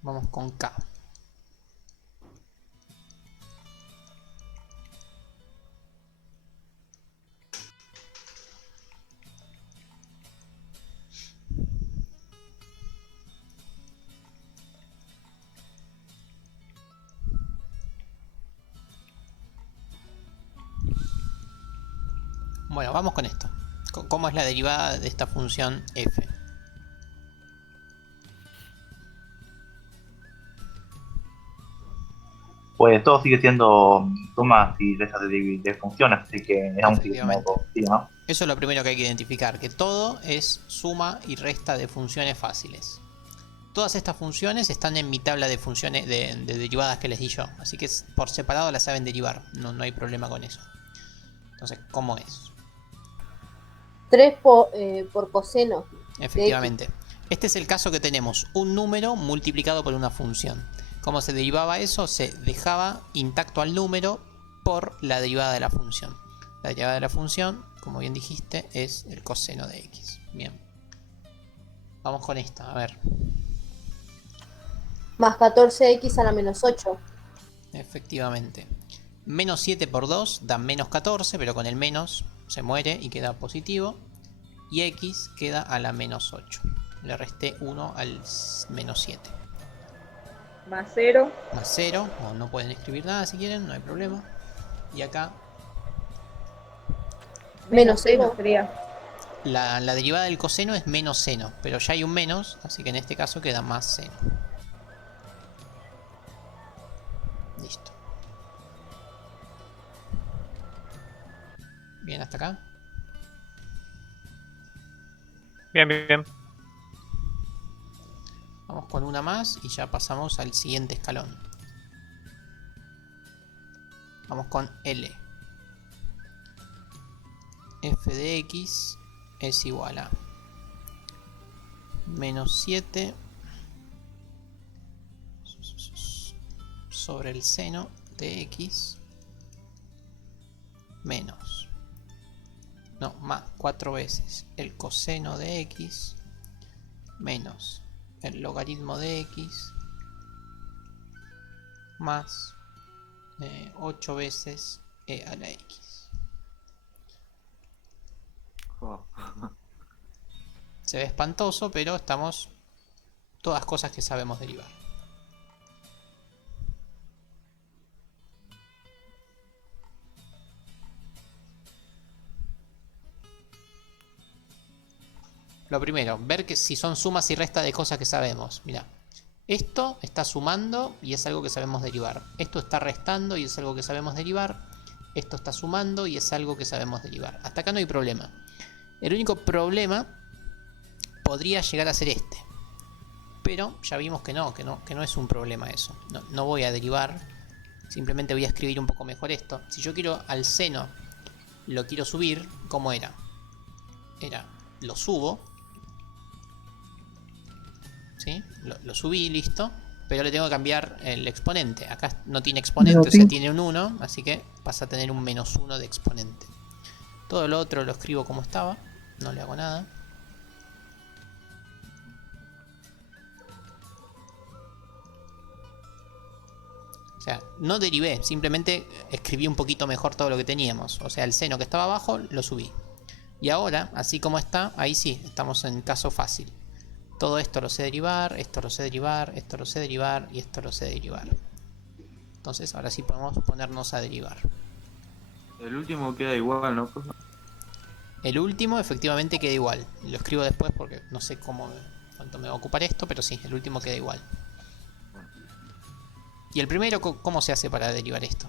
Vamos con K. Bueno, vamos con esto. ¿Cómo es la derivada de esta función f? Pues todo sigue siendo sumas y restas de funciones, así que aún sigue siendo positivo, ¿no? Eso es lo primero que hay que identificar, que todo es suma y resta de funciones fáciles. Todas estas funciones están en mi tabla de funciones de derivadas que les di yo, así que por separado las saben derivar, no hay problema con eso. Entonces, ¿cómo es? 3 por coseno. Efectivamente. Este es el caso que tenemos un número multiplicado por una función. ¿Cómo se derivaba eso? Se dejaba intacto al número por la derivada de la función. La derivada de la función, como bien dijiste, es el coseno de x. Bien. Vamos con esta, a ver. Más 14x a la menos 8. Efectivamente. Menos 7 por 2 da menos 14, pero con el menos se muere y queda positivo. Y x queda a la menos 8. Le resté 1 al menos 7. Más 0. Más 0. No pueden escribir nada si quieren, no hay problema. Y acá Menos 0. Sería. la derivada del coseno es menos seno, pero ya hay un menos, así que en este caso queda más seno. Listo. Bien, hasta acá. Bien, bien, bien. Vamos con una más y ya pasamos al siguiente escalón. Vamos con L. F de x es igual a menos 7 sobre el seno de x menos, no, más 4 veces el coseno de x menos el logaritmo de x más 8 veces e a la x. Se ve espantoso, pero estamos todas cosas que sabemos derivar. Lo primero, ver que si son sumas y restas de cosas que sabemos. Mira, esto está sumando y es algo que sabemos derivar. Esto está restando y es algo que sabemos derivar. Esto está sumando y es algo que sabemos derivar. Hasta acá no hay problema. El único problema podría llegar a ser este. Pero ya vimos que no es un problema eso. No voy a derivar. Simplemente voy a escribir un poco mejor esto. Si yo quiero al seno, lo quiero subir, ¿cómo era? Lo subo. ¿Sí? Lo subí, listo. Pero le tengo que cambiar el exponente. Acá no tiene exponente, o sea, tiene un 1. Así que pasa a tener un menos 1 de exponente. Todo lo otro lo escribo como estaba. No le hago nada. O sea, no derivé. Simplemente escribí un poquito mejor todo lo que teníamos. O sea, el seno que estaba abajo lo subí. Y ahora, así como está, ahí sí, estamos en caso fácil. Todo esto lo sé derivar, esto lo sé derivar, esto lo sé derivar y esto lo sé derivar. Entonces ahora sí podemos ponernos a derivar. El último queda igual, ¿no? El último efectivamente queda igual. Lo escribo después porque no sé cuánto me va a ocupar esto, pero sí, el último queda igual. ¿Y el primero cómo se hace para derivar esto?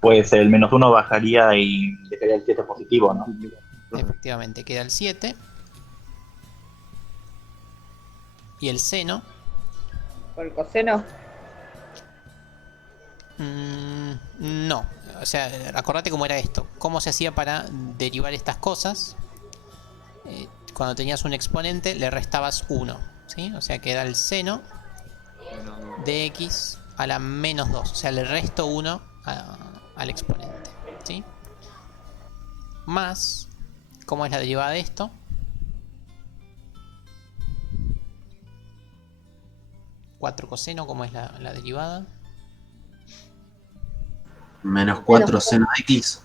Pues el menos 1 bajaría y dejaría el 7 positivo, ¿no? Efectivamente, queda el 7. Y el seno. ¿Por el coseno? No. O sea, acordate cómo era esto. Cómo se hacía para derivar estas cosas. Cuando tenías un exponente le restabas 1. ¿Sí? O sea, queda el seno de x a la menos 2. O sea, le resto 1 al exponente, ¿sí? Más, ¿cómo es la derivada de esto? ¿4 coseno, cómo es la derivada? Menos 4 seno de x.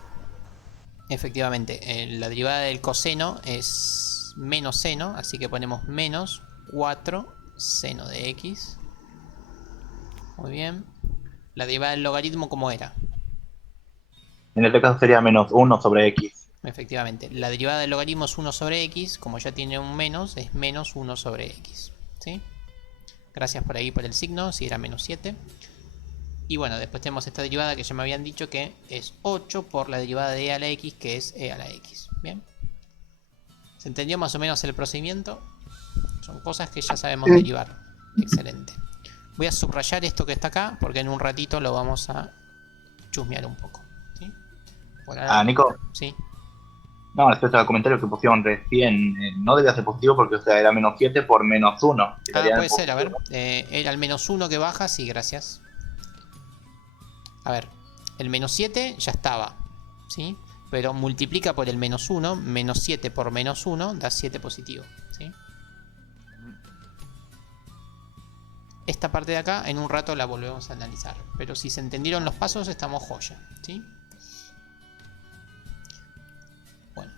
Efectivamente, la derivada del coseno es menos seno, así que ponemos menos 4 seno de x. Muy bien. La derivada del logaritmo, ¿cómo era? En este caso sería menos 1 sobre x. Efectivamente, la derivada del logaritmo es 1 sobre x, como ya tiene un menos, es menos 1 sobre x. ¿Sí? Gracias por ahí por el signo, si era menos 7. Y bueno, después tenemos esta derivada que ya me habían dicho que es 8 por la derivada de e a la x, que es e a la x. ¿Bien? ¿Se entendió más o menos el procedimiento? Son cosas que ya sabemos derivar. Excelente. Voy a subrayar esto que está acá, porque en un ratito lo vamos a chusmear un poco. ¿Sí? Por ahora, Nico. Sí. No, respecto al comentario que pusieron recién, no debía ser positivo porque, o sea, era menos 7 por menos 1. Puede ser, a ver. Era el menos 1 que baja, sí, gracias. A ver, el menos 7 ya estaba, ¿sí? Pero multiplica por el menos 1, menos 7 por menos 1 da 7 positivo, ¿sí? Esta parte de acá en un rato la volvemos a analizar, pero si se entendieron los pasos estamos joya, ¿sí? Bueno,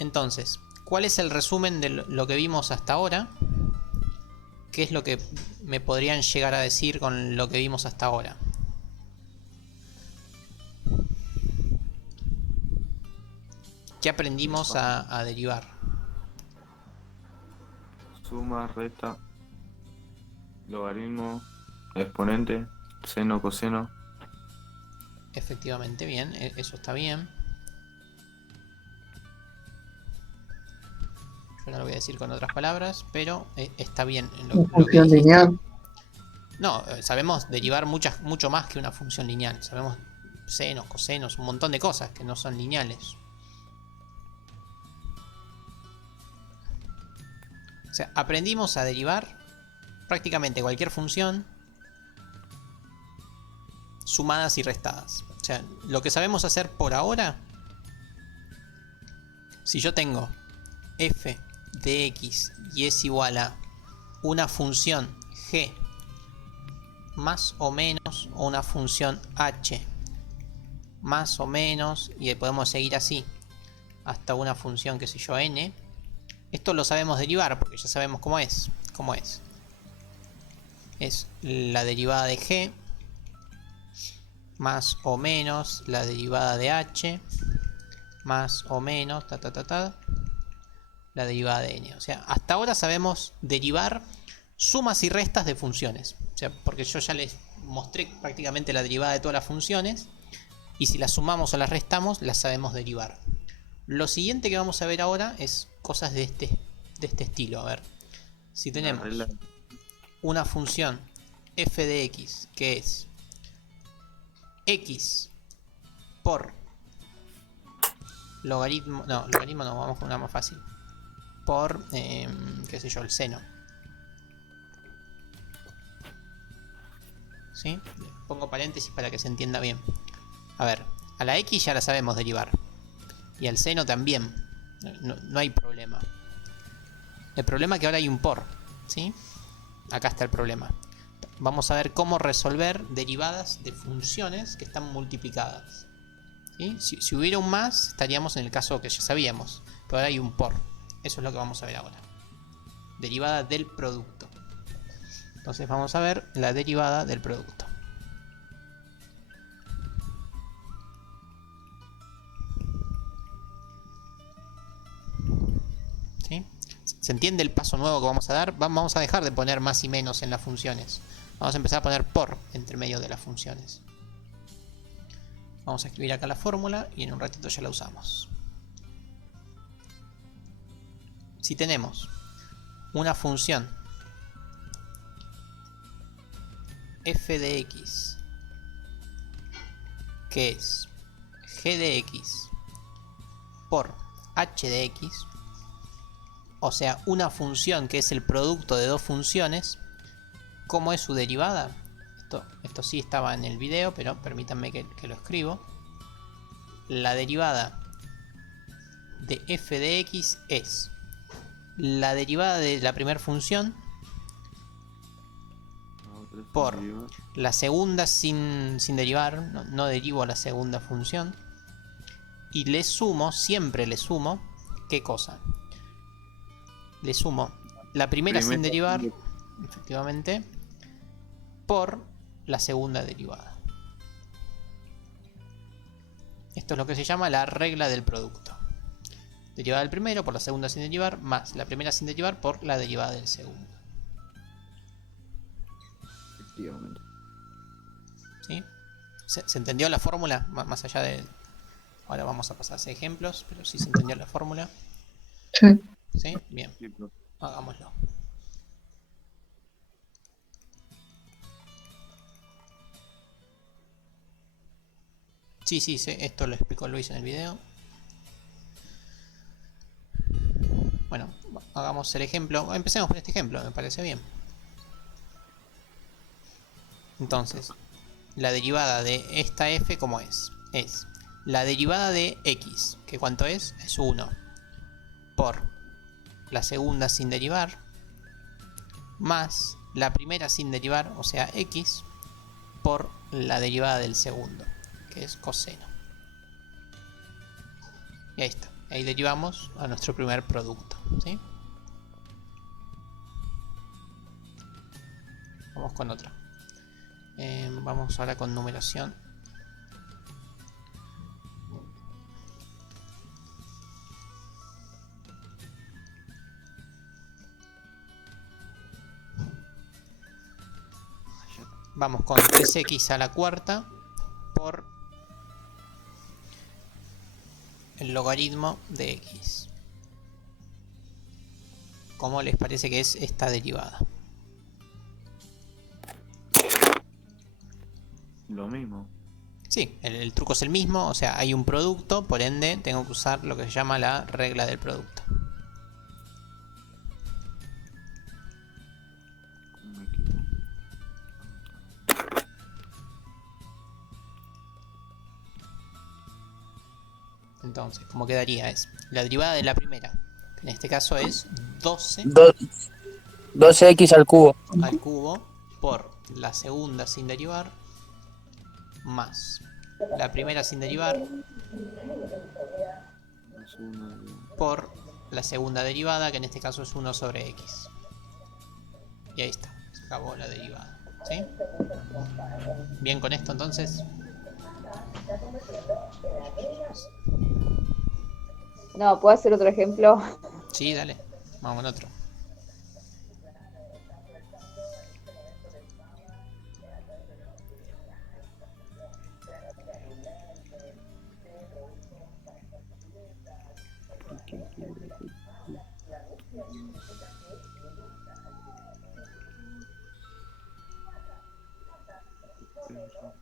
entonces, ¿cuál es el resumen de lo que vimos hasta ahora? ¿Qué es lo que me podrían llegar a decir con lo que vimos hasta ahora? ¿Qué aprendimos a derivar? Suma, resta, logaritmo, exponente, seno, coseno. Efectivamente, bien, eso está bien. Yo no lo voy a decir con otras palabras, pero está bien. Función lineal. No, sabemos derivar mucho más que una función lineal. Sabemos senos, cosenos, un montón de cosas que no son lineales. O sea, aprendimos a derivar prácticamente cualquier función, sumadas y restadas. O sea, lo que sabemos hacer por ahora, si yo tengo f de x y es igual a una función g más o menos, o una función h más o menos, y podemos seguir así hasta una función, qué sé yo, n. Esto lo sabemos derivar porque ya sabemos cómo es. ¿Cómo es? Es la derivada de g más o menos la derivada de h más o menos la derivada de n. O sea, hasta ahora sabemos derivar sumas y restas de funciones. O sea, porque yo ya les mostré prácticamente la derivada de todas las funciones, y si las sumamos o las restamos, las sabemos derivar. Lo siguiente que vamos a ver ahora es cosas de este estilo. A ver, si tenemos una función f de x que es x por logaritmo, logaritmo no, vamos con una más fácil, por, qué sé yo, el seno. ¿Sí? Pongo paréntesis para que se entienda bien. A ver, a la x ya la sabemos derivar. Y al seno también. No hay problema. El problema es que ahora hay un por. ¿Sí? Acá está el problema. Vamos a ver cómo resolver derivadas de funciones que están multiplicadas. ¿Sí? Si hubiera un más, estaríamos en el caso que ya sabíamos. Pero ahora hay un por. Eso es lo que vamos a ver ahora. Derivada del producto. Entonces vamos a ver la derivada del producto. ¿Sí? ¿Se entiende el paso nuevo que vamos a dar? Vamos a dejar de poner más y menos en las funciones. Vamos a empezar a poner por entre medio de las funciones. Vamos a escribir acá la fórmula y en un ratito ya la usamos. Si tenemos una función f de x que es g de x por h de x, o sea, una función que es el producto de dos funciones, ¿cómo es su derivada? Esto sí estaba en el video, pero permítanme que lo escribo. La derivada de f de x es la derivada de la primera función por la segunda sin derivar, no derivo a la segunda función, y le sumo, siempre le sumo, ¿qué cosa? Le sumo la primera sin derivar, efectivamente, por la segunda derivada. Esto es lo que se llama la regla del producto. Derivada del primero por la segunda sin derivar, más la primera sin derivar por la derivada del segundo. Efectivamente. ¿Sí? ¿Se entendió la fórmula? Más allá de... Ahora vamos a pasar a hacer ejemplos, pero sí se entendió la fórmula. Sí. ¿Sí? Bien. Hagámoslo. Sí, esto lo explicó Luis en el video. Bueno, hagamos el ejemplo. Empecemos con este ejemplo, me parece bien. Entonces, la derivada de esta f, ¿cómo es? Es la derivada de x, que ¿cuánto es? Es 1, por la segunda sin derivar, más la primera sin derivar, o sea, x, por la derivada del segundo, que es coseno. Y ahí está. Ahí derivamos a nuestro primer producto, ¿sí? Vamos con otra. Vamos ahora con numeración. Vamos con 3x a la cuarta por el logaritmo de x. ¿Cómo les parece que es esta derivada? Lo mismo. Sí, el truco es el mismo, o sea, hay un producto, por ende tengo que usar lo que se llama la regla del producto. Entonces, ¿cómo quedaría? Es la derivada de la primera, que en este caso es 12x al cubo. Al cubo por la segunda sin derivar más la primera sin derivar por la segunda derivada, que en este caso es 1 sobre x. Y ahí está, se acabó la derivada, ¿sí? Bien con esto entonces. No, ¿puedo hacer otro ejemplo? Sí, dale, vamos con otro.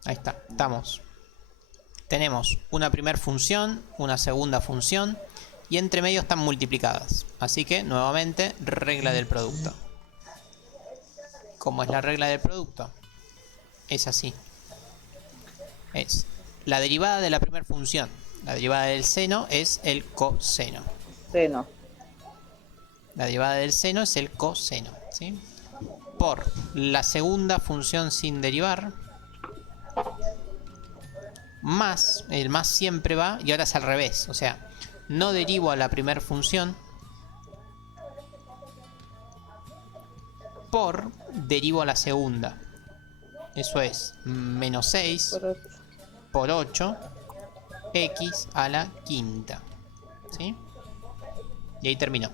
Ahí está, estamos. Tenemos una primera función, una segunda función y entre medio están multiplicadas. Así que, nuevamente, regla del producto. ¿Cómo es la regla del producto? Es así. Es la derivada de la primera función. La derivada del seno es el coseno. Seno. La derivada del seno es el coseno, ¿sí? Por la segunda función sin derivar, más, el más siempre va, y ahora es al revés, o sea, no derivo a la primera función, por derivo a la segunda. Eso es menos 6 por 8 x a la quinta, ¿sí? Y ahí terminó.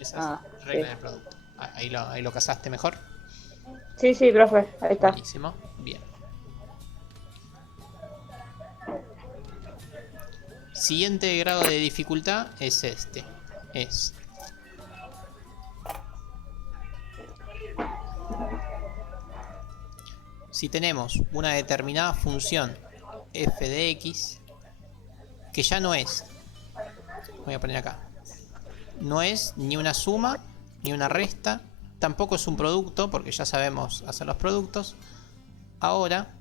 Esa es regla del producto. Ahí lo casaste mejor. Sí, profe, ahí está. Buenísimo, bien. Siguiente grado de dificultad es este. Si tenemos una determinada función f de x, que ya no es, voy a poner acá, no es ni una suma ni una resta, tampoco es un producto porque ya sabemos hacer los productos, ahora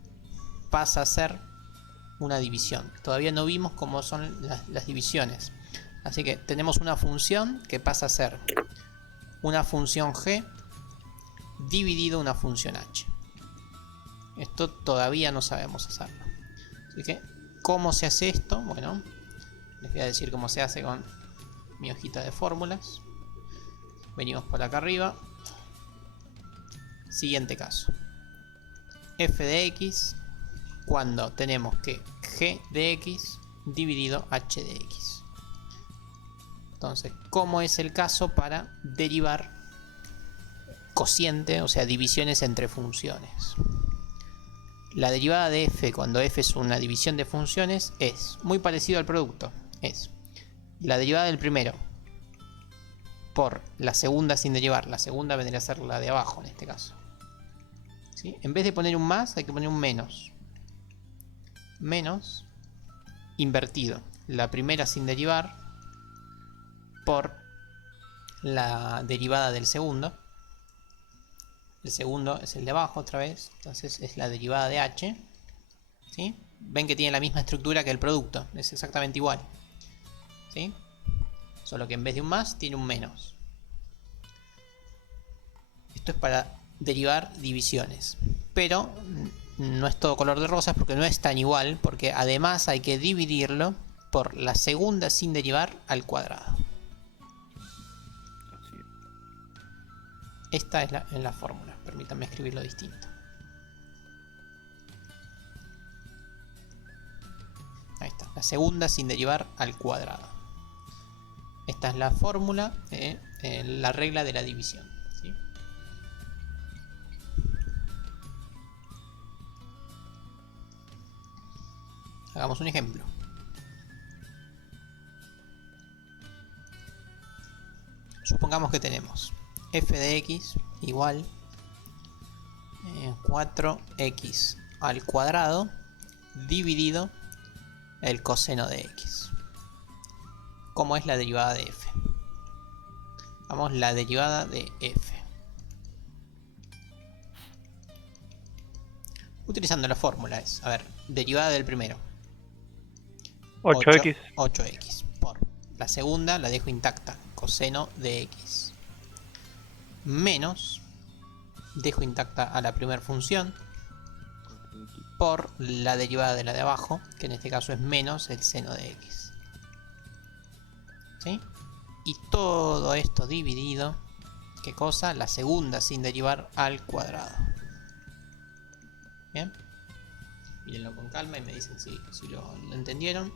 pasa a ser una división. Todavía no vimos cómo son las divisiones. Así que tenemos una función que pasa a ser una función g dividido una función h. Esto todavía no sabemos hacerlo. Así que, ¿cómo se hace esto? Bueno, les voy a decir cómo se hace con mi hojita de fórmulas. Venimos por acá arriba. Siguiente caso. F de x cuando tenemos que g de x dividido h de x. Entonces, ¿cómo es el caso para derivar cociente, o sea, divisiones entre funciones? La derivada de f cuando f es una división de funciones es muy parecido al producto. Es la derivada del primero por la segunda sin derivar. La segunda vendría a ser la de abajo en este caso. ¿Sí? En vez de poner un más, hay que poner un menos. Menos invertido. La primera sin derivar por la derivada del segundo. El segundo es el de abajo otra vez. Entonces es la derivada de h. ¿Sí? Ven que tiene la misma estructura que el producto. Es exactamente igual. ¿Sí? Solo que en vez de un más tiene un menos. Esto es para derivar divisiones. Pero no es todo color de rosas porque no es tan igual. Porque además hay que dividirlo por la segunda sin derivar al cuadrado. Esta es la fórmula. Permítanme escribirlo distinto. Ahí está. La segunda sin derivar al cuadrado. Esta es la fórmula de la regla de la división. ¿Sí? Hagamos un ejemplo. Supongamos que tenemos f de x igual 4x al cuadrado dividido el coseno de x. ¿Cómo es la derivada de f? Vamos, la derivada de f. Utilizando la fórmula es, a ver, derivada del primero. 8x. 8x por la segunda la dejo intacta, coseno de x. Menos, dejo intacta a la primera función por la derivada de la de abajo, que en este caso es menos el seno de x. ¿Sí? Y todo esto dividido, ¿qué cosa? La segunda sin derivar al cuadrado. Bien, mírenlo con calma y me dicen si lo entendieron.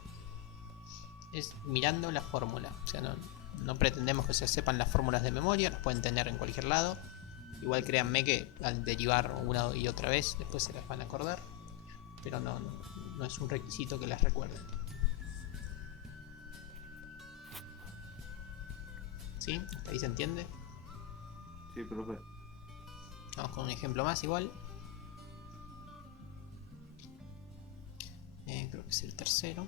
Es mirando la fórmula, o sea, no pretendemos que se sepan las fórmulas de memoria, las pueden tener en cualquier lado. Igual créanme que al derivar una y otra vez después se las van a acordar, pero no es un requisito que las recuerden. ¿Sí? ¿Hasta ahí se entiende? Sí, profe. Vamos con un ejemplo más igual. Creo que es el tercero.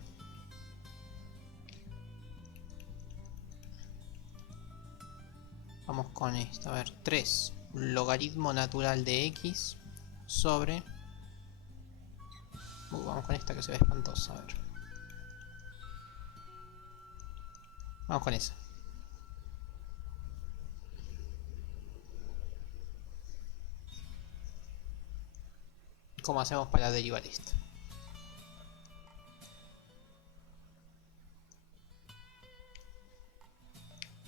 Vamos con esto, a ver, 3 logaritmo natural de x sobre... vamos con esta que se ve espantosa, a ver. Vamos con esa. ¿Cómo hacemos para derivar esto?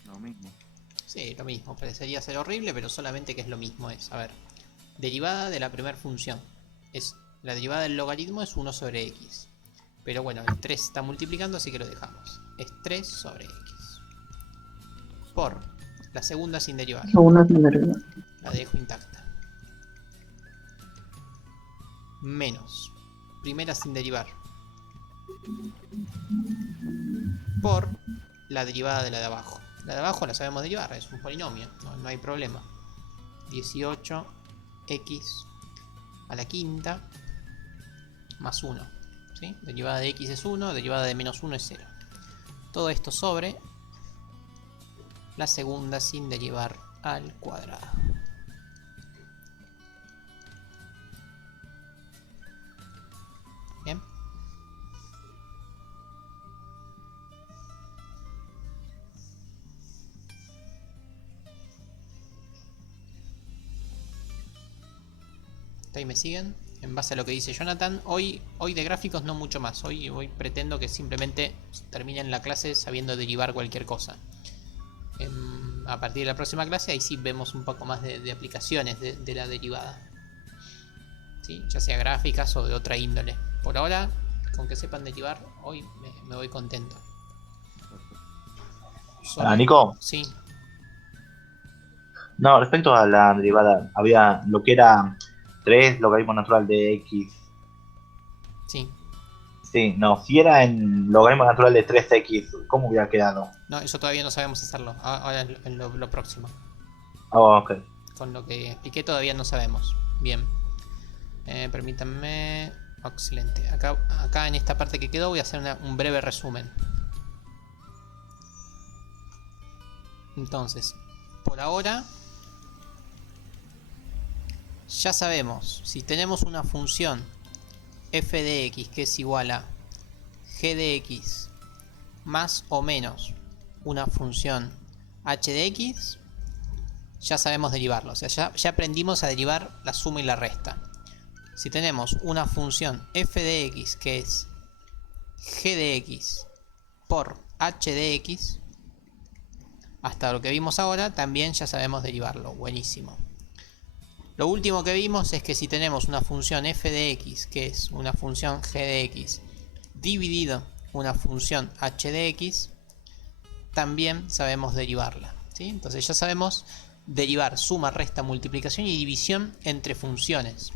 Lo mismo. Sí, lo mismo, parecería ser horrible, pero solamente que es lo mismo. Es, a ver, derivada de la primera función. La derivada del logaritmo es 1 sobre x. Pero bueno, el 3 está multiplicando, así que lo dejamos. Es 3 sobre x. Por la segunda sin derivar. Segunda sin derivar. La dejo intacta. Menos primera sin derivar. Por la derivada de la de abajo. La de abajo la sabemos derivar, es un polinomio, no hay problema. 18x a la quinta más 1. ¿Sí? Derivada de x es 1, derivada de menos 1 es 0. Todo esto sobre la segunda sin derivar al cuadrado. ¿Hasta ahí me siguen? En base a lo que dice Jonathan, hoy de gráficos no mucho más. Hoy pretendo que simplemente terminen la clase sabiendo derivar cualquier cosa. A partir de la próxima clase, ahí sí vemos un poco más de aplicaciones de la derivada. ¿Sí? Ya sea gráficas o de otra índole. Por ahora, con que sepan derivar, hoy me voy contento. Nico. Sí. No, respecto a la derivada, había lo que era 3 logaritmo natural de x. Sí. Sí, no, si era en logaritmo natural de 3x, ¿cómo hubiera quedado? No, eso todavía no sabemos hacerlo. Ahora en lo próximo. Oh, ok. Con lo que expliqué todavía no sabemos. Bien. Permítanme. Excelente. Acá en esta parte que quedó voy a hacer un breve resumen. Entonces, por ahora ya sabemos, si tenemos una función f de x que es igual a g de x más o menos una función h de x, ya sabemos derivarlo. O sea, ya aprendimos a derivar la suma y la resta. Si tenemos una función f de x que es g de x por h de x, hasta lo que vimos ahora también ya sabemos derivarlo. Buenísimo. Lo último que vimos es que si tenemos una función f de x que es una función g de x dividido una función h de x, también sabemos derivarla, ¿sí? Entonces ya sabemos derivar suma, resta, multiplicación y división entre funciones.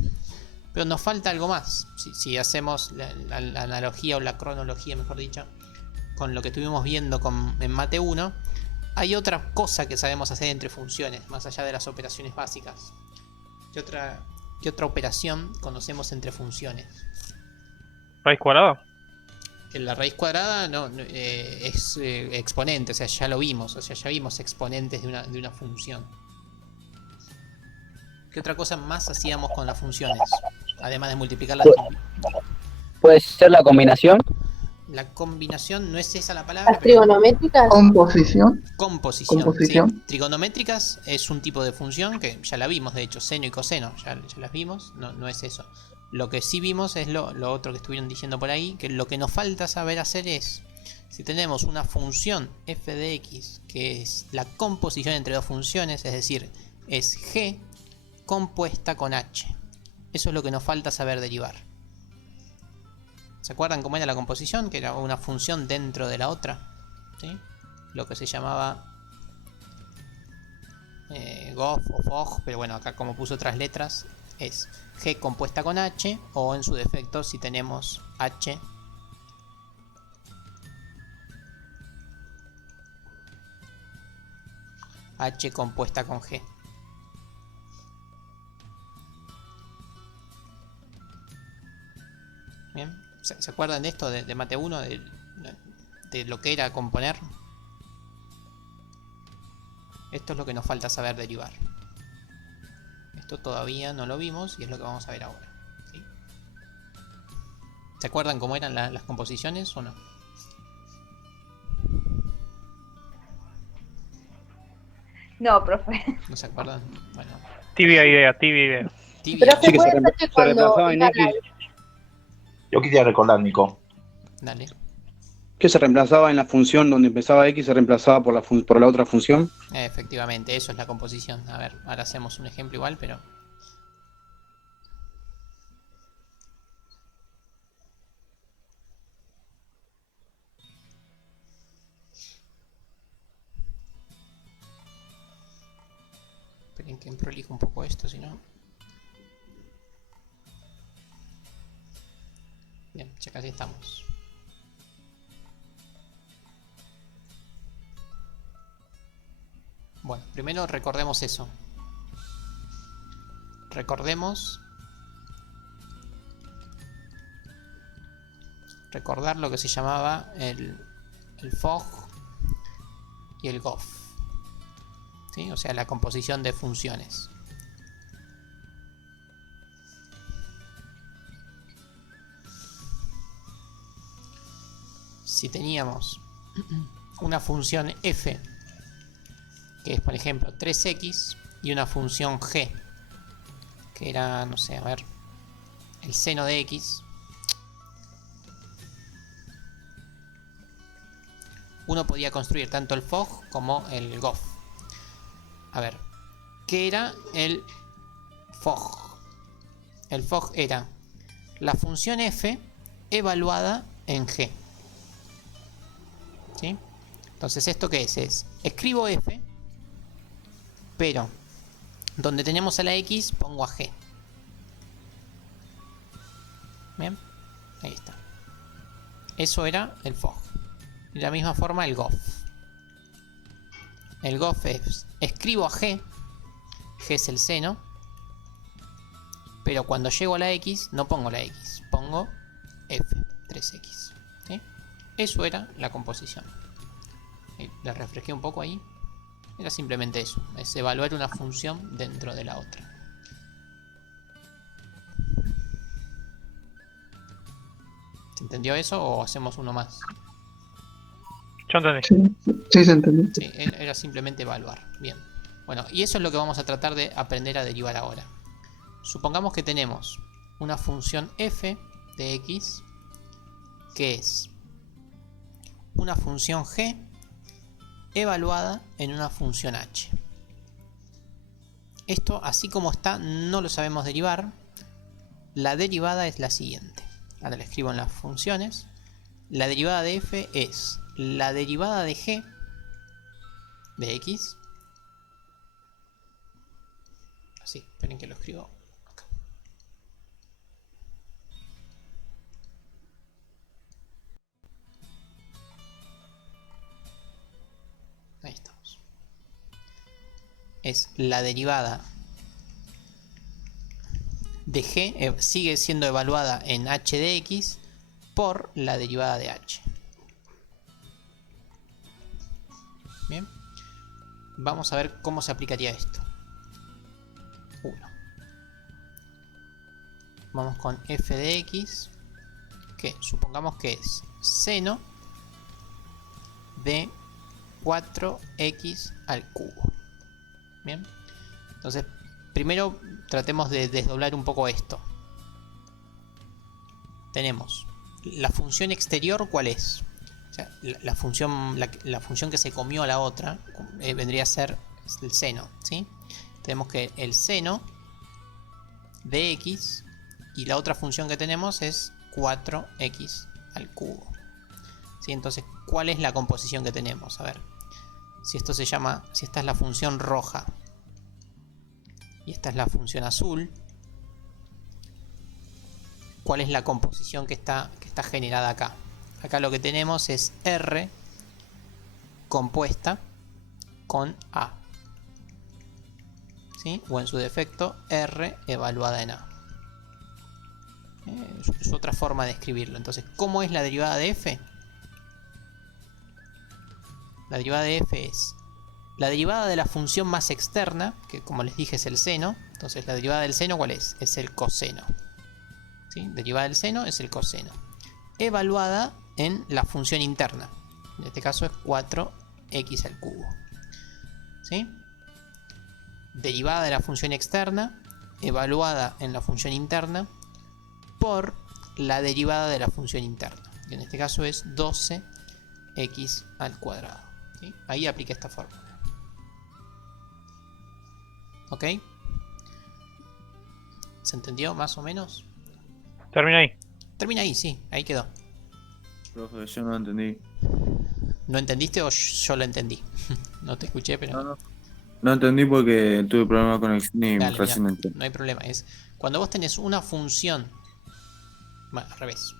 Pero nos falta algo más. Si hacemos la analogía o la cronología, mejor dicho, con lo que estuvimos viendo en Mate 1, hay otra cosa que sabemos hacer entre funciones, más allá de las operaciones básicas. ¿Qué otra operación conocemos entre funciones? ¿Raíz cuadrada? Que la raíz cuadrada es exponente, o sea, ya lo vimos. O sea, ya vimos exponentes de una función. ¿Qué otra cosa más hacíamos con las funciones? Además de multiplicarlas. ¿Puede ser la combinación? La combinación, no es esa la palabra. ¿Las trigonométricas? Composición. Composición. Sí. Trigonométricas es un tipo de función que ya la vimos, de hecho, seno y coseno, ya las vimos, no es eso. Lo que sí vimos es lo otro que estuvieron diciendo por ahí, que lo que nos falta saber hacer es, si tenemos una función f de x, que es la composición entre dos funciones, es decir, es g compuesta con h. Eso es lo que nos falta saber derivar. ¿Se acuerdan cómo era la composición? Que era una función dentro de la otra, ¿sí? Lo que se llamaba gof o fog, pero bueno, acá como puso otras letras, es g compuesta con h, o en su defecto, si tenemos h compuesta con g. Bien. ¿Se acuerdan de esto de Mate 1? De lo que era componer. Esto es lo que nos falta saber derivar. Esto todavía no lo vimos y es lo que vamos a ver ahora, ¿sí? ¿Se acuerdan cómo eran las composiciones o no? No, profe. ¿No se acuerdan? Bueno. Tibia idea. Pero Sí, se que puede se hacer que cuando reemplazaba en iba X. Yo quisiera recordar, Nico. Dale. Que se reemplazaba en la función donde empezaba X, se reemplazaba por la otra función. Efectivamente, eso es la composición. A ver, ahora hacemos un ejemplo igual, pero... Esperen que prolijo un poco esto, si no... Bien, ya casi estamos. Bueno, primero recordemos eso. Recordar lo que se llamaba el fog y el gof, ¿sí? O sea, la composición de funciones. Si teníamos una función f, que es por ejemplo 3x, y una función g, que era, no sé, a ver, el seno de x, uno podía construir tanto el FOG como el GOF. A ver, ¿qué era el FOG? El FOG era la función f evaluada en g. ¿Sí? Entonces, ¿esto qué es? Es, escribo f, pero donde tenemos a la x pongo a g. Bien, ahí está. Eso era el FOG. De la misma forma el GOF. El GOF es, escribo a g, g es el seno, pero cuando llego a la x no pongo la x, pongo f, 3x. ¿Sí? Eso era la composición. La refresqué un poco ahí. Era simplemente eso, es evaluar una función dentro de la otra. ¿Se entendió eso o hacemos uno más? Yo entendí. Sí, se entendió. Sí, era simplemente evaluar. Bien. Bueno, y eso es lo que vamos a tratar de aprender a derivar ahora. Supongamos que tenemos una función f de x que es una función g evaluada en una función h. Esto, así como está, no lo sabemos derivar. La derivada es la siguiente. Ahora la escribo en las funciones. La derivada de f es la derivada de g de x. Así, esperen que lo escribo acá. Ahí estamos. Es la derivada de g, sigue siendo evaluada en h de x por la derivada de h. Bien. Vamos a ver cómo se aplicaría esto. 1. Vamos con f de x, que supongamos que es seno de 4x al cubo. Bien. Entonces, primero tratemos de desdoblar un poco esto. Tenemos la función exterior, ¿cuál es? O sea, la función que se comió a la otra vendría a ser el seno, ¿sí? Tenemos que el seno de x y la otra función que tenemos es 4x al cubo. ¿Sí? Entonces, ¿cuál es la composición que tenemos? A ver, si esto se llama, si esta es la función roja y esta es la función azul, ¿cuál es la composición que está generada acá? Acá lo que tenemos es R compuesta con A. ¿Sí? O en su defecto, R evaluada en A. Es otra forma de escribirlo. Entonces, ¿cómo es la derivada de f? La derivada de f es la derivada de la función más externa, que como les dije es el seno. Entonces, la derivada del seno, ¿cuál es? Es el coseno. ¿Sí? Derivada del seno es el coseno. Evaluada en la función interna. En este caso es 4x al cubo. ¿Sí? Derivada de la función externa, evaluada en la función interna, por la derivada de la función interna. Que en este caso es 12x al cuadrado. ¿Sí? Ahí apliqué esta fórmula. ¿Ok? ¿Se entendió más o menos? Termina ahí. Termina ahí, sí, ahí quedó. Profe, yo no entendí. ¿No entendiste o yo lo entendí? No te escuché, pero... No entendí porque tuve problemas con el y Dale, recién mirá, entendí. no hay problema. Es cuando vos tenés una función... Bueno, al revés.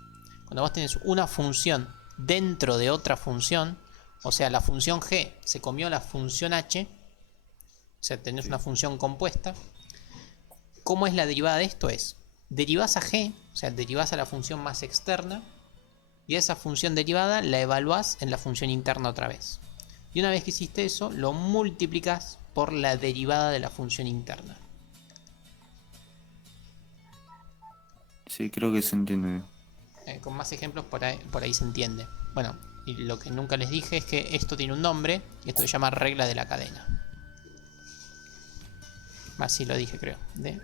Cuando vos tenés una función dentro de otra función, o sea, la función g se comió la función h, o sea, tenés una función compuesta, ¿cómo es la derivada de esto? Es, derivás a g, o sea, derivás a la función más externa, y esa función derivada la evaluás en la función interna otra vez. Y una vez que hiciste eso, lo multiplicás por la derivada de la función interna. Sí, creo que se entiende. Con más ejemplos por ahí se entiende. Bueno, y lo que nunca les dije es que esto tiene un nombre, y esto se llama regla de la cadena. Así lo dije, creo. De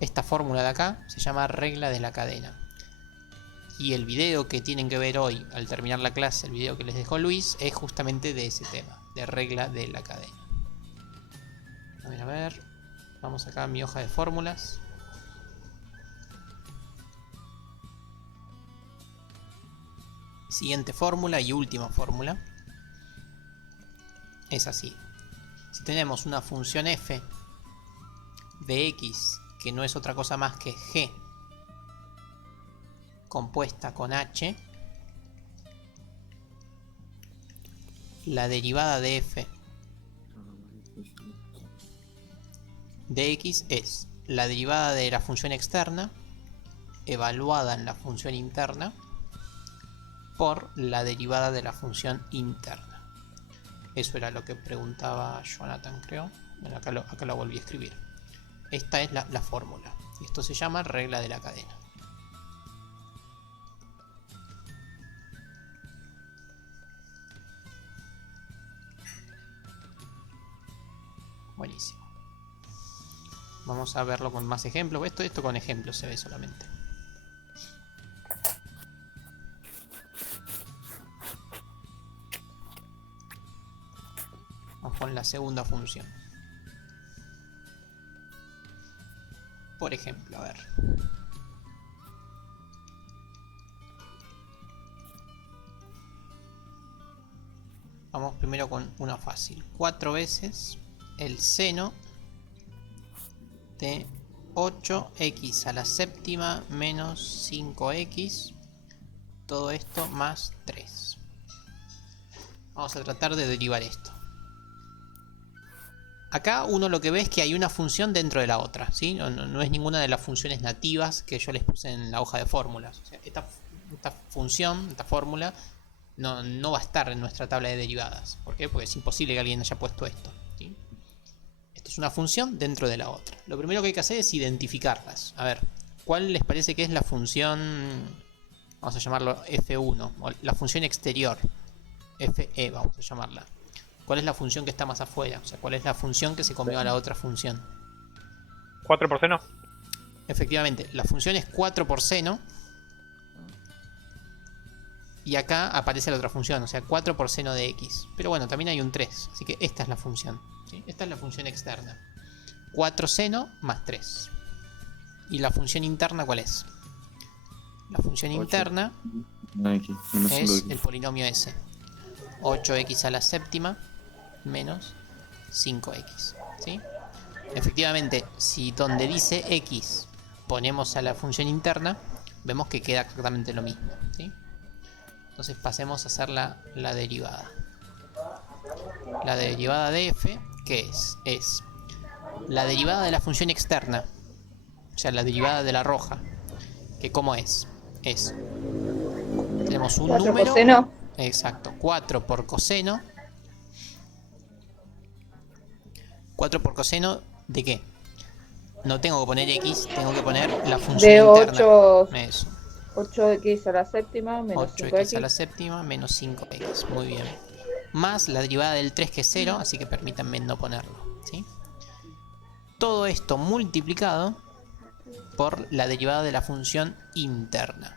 Esta fórmula de acá se llama regla de la cadena. Y el video que tienen que ver hoy, al terminar la clase, el video que les dejó Luis, es justamente de ese tema, de regla de la cadena. A ver, vamos acá a mi hoja de fórmulas. Siguiente fórmula y última fórmula. Es así. Si tenemos una función f de x, que no es otra cosa más que g compuesta con h, la derivada de f de x es la derivada de la función externa evaluada en la función interna por la derivada de la función interna. Eso era lo que preguntaba Jonathan, creo. Bueno, acá lo volví a escribir. Esta es la fórmula. Y esto se llama regla de la cadena. Buenísimo. Vamos a verlo con más ejemplos. Esto con ejemplos se ve solamente. Vamos con la segunda función. Por ejemplo, a ver. Vamos primero con una fácil. 4 veces el seno de 8x a la séptima menos 5x. Todo esto más 3. Vamos a tratar de derivar esto. Acá uno lo que ve es que hay una función dentro de la otra, ¿sí? No es ninguna de las funciones nativas que yo les puse en la hoja de fórmulas. O sea, esta función, esta fórmula, no va a estar en nuestra tabla de derivadas. ¿Por qué? Porque es imposible que alguien haya puesto esto, ¿sí? Esto es una función dentro de la otra. Lo primero que hay que hacer es identificarlas. A ver, ¿cuál les parece que es la función? Vamos a llamarlo f1, o la función exterior. fe, vamos a llamarla. ¿Cuál es la función que está más afuera? O sea, ¿cuál es la función que se comió a la otra función? 4 por seno. Efectivamente, la función es 4 por seno. Y acá aparece la otra función, o sea, 4 por seno de x. Pero bueno, también hay un 3, así que esta es la función, ¿sí? Esta es la función externa. 4 seno más 3. ¿Y la función interna cuál es? La función interna es el polinomio s. 8x a la séptima menos 5x, ¿sí? Efectivamente, si donde dice x ponemos a la función interna, vemos que queda exactamente lo mismo, ¿sí? Entonces pasemos a hacer la derivada. La derivada de f, ¿qué es? Es la derivada de la función externa, o sea, la derivada de la roja, que ¿cómo es? Es, tenemos un 4 número, coseno. exacto, 4 por coseno. 4 por coseno ¿de qué? No tengo que poner x, tengo que poner la función De interna. 8, Eso. 8x a la séptima menos 8x a la 5x. séptima menos 5x. Muy bien. Más la derivada del 3 que es 0, así que permítanme no ponerlo, ¿sí? Todo esto multiplicado por la derivada de la función interna.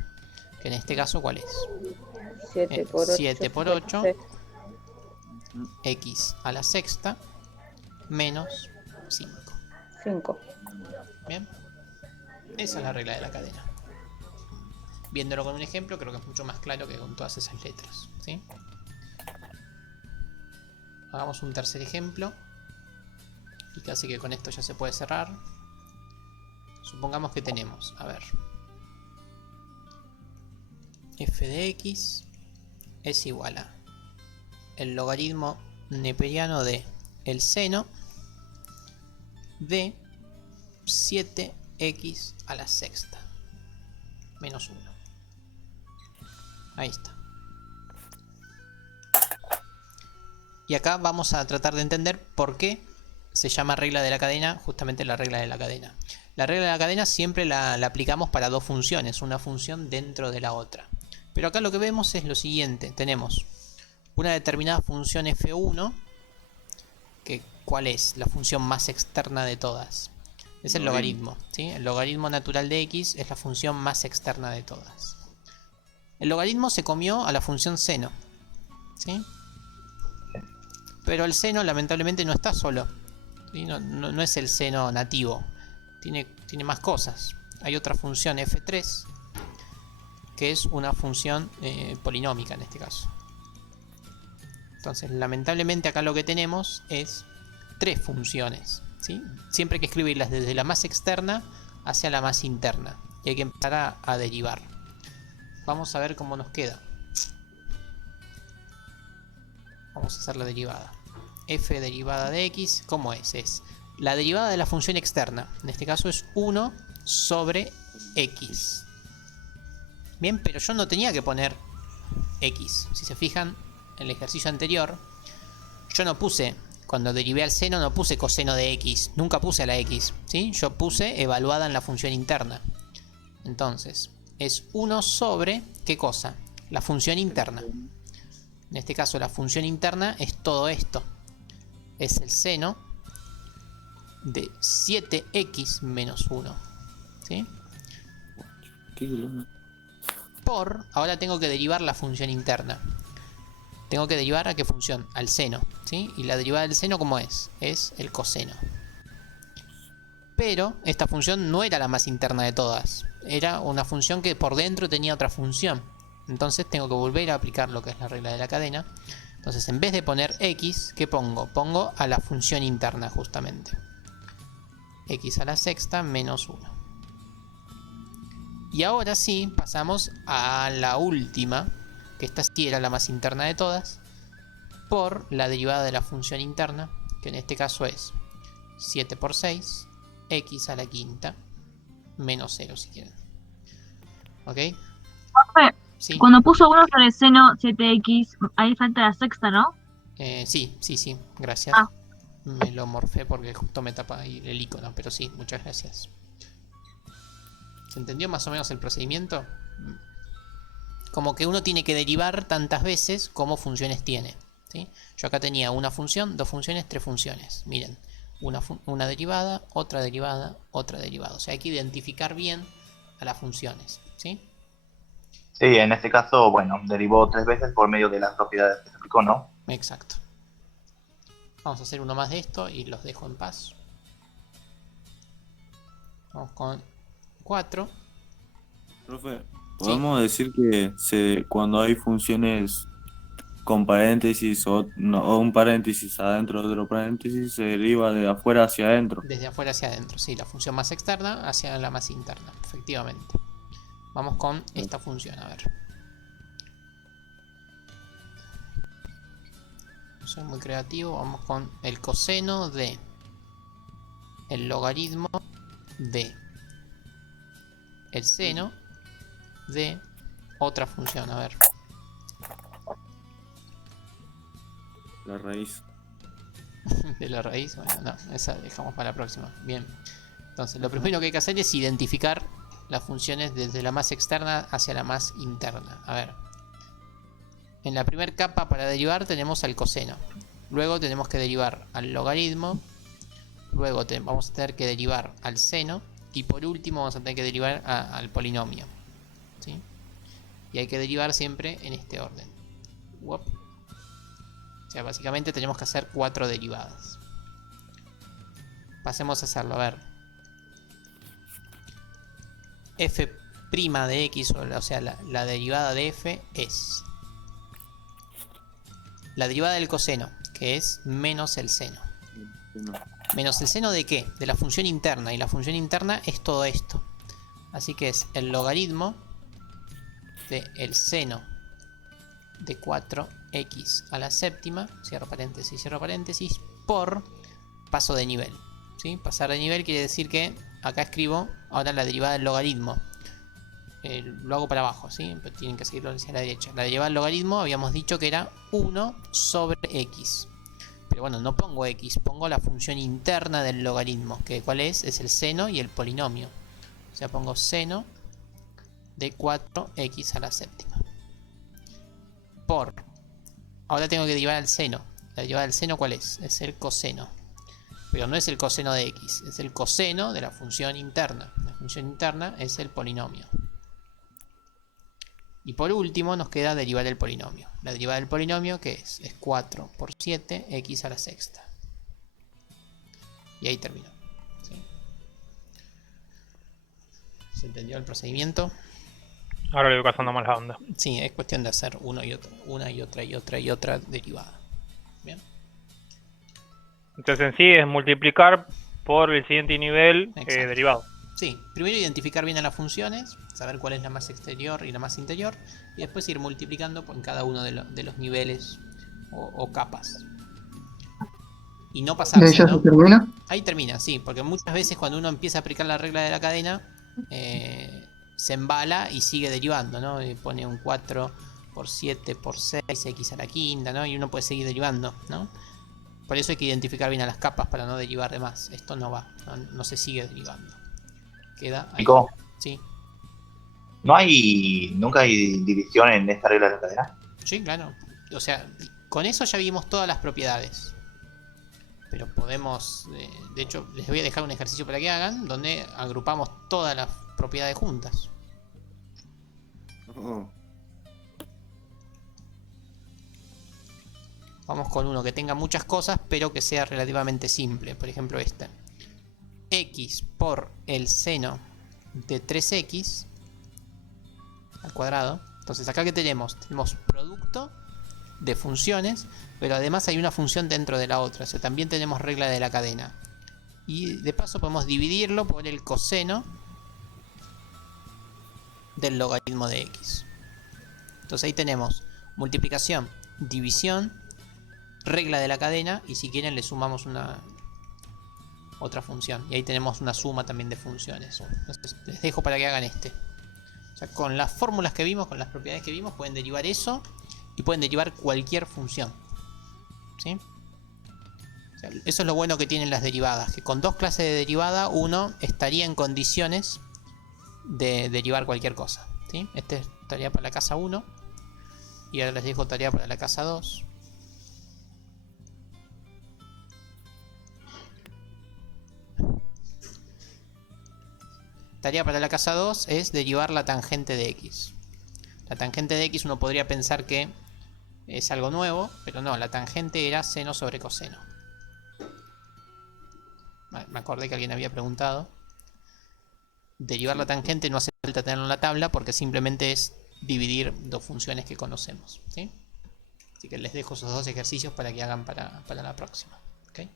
Que en este caso, ¿cuál es? 7 por 8. 7 por 8. X a la sexta menos 5. 5. Bien. Esa es la regla de la cadena. Viéndolo con un ejemplo, creo que es mucho más claro que con todas esas letras, ¿sí? Hagamos un tercer ejemplo. Y casi que con esto ya se puede cerrar. Supongamos que tenemos, a ver, f de x es igual a el logaritmo neperiano de el seno de 7x a la sexta menos 1. Ahí está. Y acá vamos a tratar de entender por qué se llama regla de la cadena, justamente la regla de la cadena. La regla de la cadena siempre la aplicamos para dos funciones, una función dentro de la otra. Pero acá lo que vemos es lo siguiente, tenemos una determinada función f1, que ¿cuál es? La función más externa de todas. Es el logaritmo, ¿sí? El logaritmo natural de x es la función más externa de todas. El logaritmo se comió a la función seno, ¿sí? Pero el seno lamentablemente no está solo, ¿sí? No es el seno nativo. Tiene más cosas. Hay otra función f3, que es una función polinómica en este caso. Entonces, lamentablemente acá lo que tenemos es 3 funciones, ¿sí? Siempre hay que escribirlas desde la más externa hacia la más interna. Y hay que empezar a derivar. Vamos a ver cómo nos queda. Vamos a hacer la derivada. F derivada de x, ¿cómo es? Es la derivada de la función externa. En este caso es 1 sobre x. Bien, pero yo no tenía que poner x. Si se fijan, en el ejercicio anterior, yo no puse, cuando derivé al seno, no puse coseno de x. Nunca puse a la x, ¿sí? Yo puse evaluada en la función interna. Entonces, es 1 sobre, ¿qué cosa? La función interna. En este caso, la función interna es todo esto. Es el seno de 7x menos 1. ¿Sí? Por, ahora tengo que derivar la función interna. Tengo que derivar a qué función, al seno, ¿sí? Y la derivada del seno, ¿cómo es? Es el coseno. Pero esta función no era la más interna de todas. Era una función que por dentro tenía otra función. Entonces tengo que volver a aplicar lo que es la regla de la cadena. Entonces, en vez de poner x, ¿qué pongo? Pongo a la función interna justamente. X a la sexta menos 1. Y ahora sí, pasamos a la última, que esta sí era la más interna de todas, por la derivada de la función interna, que en este caso es 7 por 6, x a la quinta, menos 0 si quieren. ¿Ok? Profe, Sí. cuando puso 1 sobre seno 7x, ahí falta la sexta, ¿no? Sí, gracias. Ah. Me lo morfé porque justo me tapa ahí el icono, pero sí, muchas gracias. ¿Se entendió más o menos el procedimiento? Como que uno tiene que derivar tantas veces como funciones tiene, ¿sí? Yo acá tenía una función, 2 funciones, 3 funciones. Miren, una derivada, otra derivada, otra derivada. O sea, hay que identificar bien a las funciones, ¿sí? Sí, en este caso, bueno, derivó 3 veces por medio de las propiedades que se aplicó, ¿no? Exacto. Vamos a hacer uno más de esto y los dejo en paz. Vamos con 4. Profe, podemos decir que cuando hay funciones con paréntesis o un paréntesis adentro de otro paréntesis, se deriva de afuera hacia adentro. Desde afuera hacia adentro, sí, la función más externa hacia la más interna, efectivamente. Vamos con esta función, a ver. No soy muy creativo, vamos con el coseno de el logaritmo de el seno de otra función, a ver. La raíz. De la raíz, bueno, no, esa dejamos para la próxima. Bien. Entonces, lo primero que hay que hacer es identificar las funciones desde la más externa hacia la más interna. A ver. En la primera capa para derivar tenemos al coseno. Luego tenemos que derivar al logaritmo. Luego vamos a tener que derivar al seno. Y por último vamos a tener que derivar al polinomio, ¿sí? Y hay que derivar siempre en este orden. Uop. O sea, básicamente tenemos que hacer 4 derivadas. Pasemos a hacerlo, a ver. F' de x, o sea, la derivada de f es la derivada del coseno, que es menos el seno. ¿Menos el seno de qué? De la función interna. Y la función interna es todo esto. Así que es el logaritmo de el seno de 4x a la séptima, cierro paréntesis, por paso de nivel, ¿sí? Pasar de nivel quiere decir que acá escribo ahora la derivada del logaritmo. Lo hago para abajo, ¿sí? Pero tienen que seguirlo hacia la derecha. La derivada del logaritmo habíamos dicho que era 1 sobre x. Pero bueno, no pongo x, pongo la función interna del logaritmo, que ¿cuál es? Es el seno y el polinomio. O sea, pongo seno de 4x a la séptima. Por. Ahora tengo que derivar al seno. La derivada del seno, ¿cuál es? Es el coseno pero no es el coseno de x, es el coseno de la función interna. La función interna es el polinomio. Y por último nos queda derivar el polinomio. La derivada del polinomio, ¿qué es? Es 4 por 7, x a la sexta. Y ahí terminó. ¿Sí? ¿Se entendió el procedimiento? Ahora le voy pasando más la onda. Sí, es cuestión de hacer una y otra derivada. Bien. Entonces en sí es multiplicar por el siguiente nivel derivado. Sí, primero identificar bien a las funciones, saber cuál es la más exterior y la más interior, y después ir multiplicando en cada uno de los niveles o capas. Y no ¿Y pasarse, ahí ya ¿no? se termina? Ahí termina, sí, porque muchas veces cuando uno empieza a aplicar la regla de la cadena, se embala y sigue derivando, ¿no? Y pone un 4 por 7 por 6, x a la quinta, ¿no? Y uno puede seguir derivando, ¿no? Por eso hay que identificar bien a las capas para no derivar de más. Esto no va, no se sigue derivando. Queda ahí. Nico, Sí, nunca hay división en esta regla de la cadena. sí, claro. O sea, con eso ya vimos todas las propiedades. Pero podemos, de hecho, les voy a dejar un ejercicio para que hagan, donde agrupamos todas las propiedades juntas. Vamos con uno que tenga muchas cosas, pero que sea relativamente simple. Por ejemplo, este. X por el seno de 3x al cuadrado. Entonces, acá que tenemos producto de funciones, pero además hay una función dentro de la otra. O sea, también tenemos regla de la cadena. Y de paso podemos dividirlo por el coseno del logaritmo de x. Entonces ahí tenemos multiplicación, división, regla de la cadena, y si quieren le sumamos otra función. Y ahí tenemos una suma también de funciones. Entonces les dejo para que hagan este. O sea, con las fórmulas que vimos, con las propiedades que vimos, pueden derivar eso y pueden derivar cualquier función. ¿Sí? O sea, eso es lo bueno que tienen las derivadas, que con dos clases de derivada uno estaría en condiciones de derivar cualquier cosa. ¿Sí? Este es tarea para la casa 1 y ahora les dejo tarea para la casa 2. Tarea para la casa 2 es derivar la tangente de x. La tangente de x uno podría pensar que es algo nuevo, pero no, la tangente era seno sobre coseno. Me acordé que alguien había preguntado. Derivar la tangente no hace falta tenerlo en la tabla porque simplemente es dividir dos funciones que conocemos. ¿Sí? Así que les dejo esos dos ejercicios para que hagan para la próxima. ¿Okay?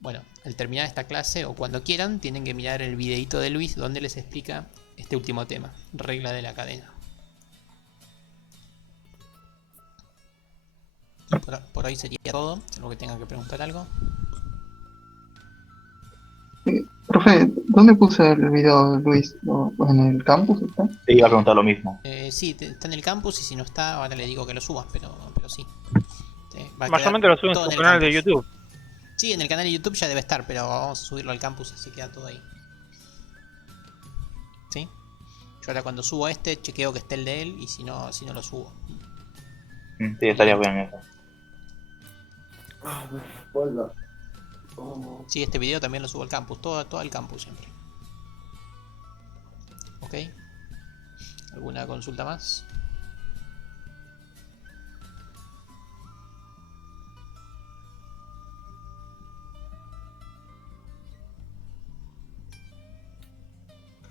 Bueno, al terminar esta clase o cuando quieran, tienen que mirar el videito de Luis donde les explica este último tema, regla de la cadena. Por hoy sería todo, salvo que tengan que preguntar algo. Profe, ¿dónde puse el video, Luis? ¿En el campus está? Te iba a preguntar lo mismo. Sí, está en el campus y si no está, ahora le digo que lo suba, pero sí. Mayormente lo suben en su canal de YouTube. Sí, en el canal de YouTube ya debe estar, pero vamos a subirlo al campus así queda todo ahí. ¿Sí? Yo ahora cuando subo este, chequeo que esté el de él y si no lo subo. Sí, estaría bien eso. Sí, este video también lo subo al campus, todo al campus siempre. ¿Ok? ¿Alguna consulta más?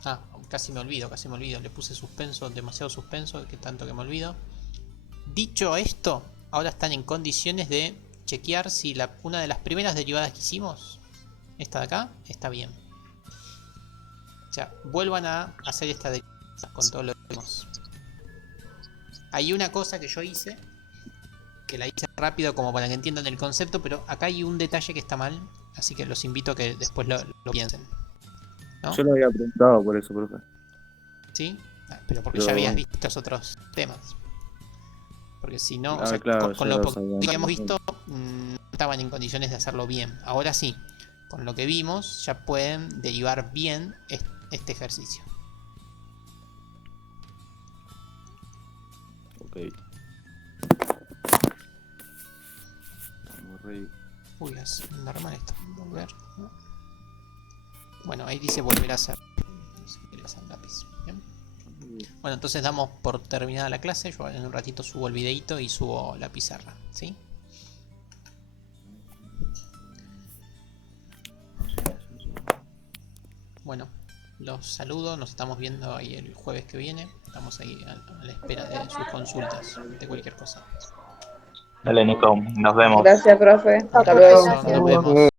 Ah, casi me olvido. Le puse suspenso, demasiado suspenso, que tanto que me olvido. Dicho esto, ahora están en condiciones de chequear si una de las primeras derivadas que hicimos, esta de acá, está bien. O sea, vuelvan a hacer esta derivada con todo lo que vimos. Hay una cosa que yo hice, que la hice rápido como para que entiendan el concepto, pero acá hay un detalle que está mal, así que los invito a que después lo piensen. ¿No? Yo lo había preguntado por eso, profe. ¿Sí? Pero porque ya habías visto los otros temas. Porque si no, o sea, claro, con lo que habíamos visto, no estaban en condiciones de hacerlo bien. Ahora sí, con lo que vimos, ya pueden derivar bien este ejercicio. Ok. Estamos ready. Uy, es normal esto. Volver. ¿No? Bueno, ahí dice volver a hacer. Si querés al lápiz. Bien. Bueno, entonces damos por terminada la clase. Yo en un ratito subo el videito y subo la pizarra. ¿Sí? Bueno, los saludo. Nos estamos viendo ahí el jueves que viene. Estamos ahí a la espera de sus consultas, de cualquier cosa. Dale, Nico, nos vemos. Gracias, profe. Un Hasta luego. abrazo, nos vemos.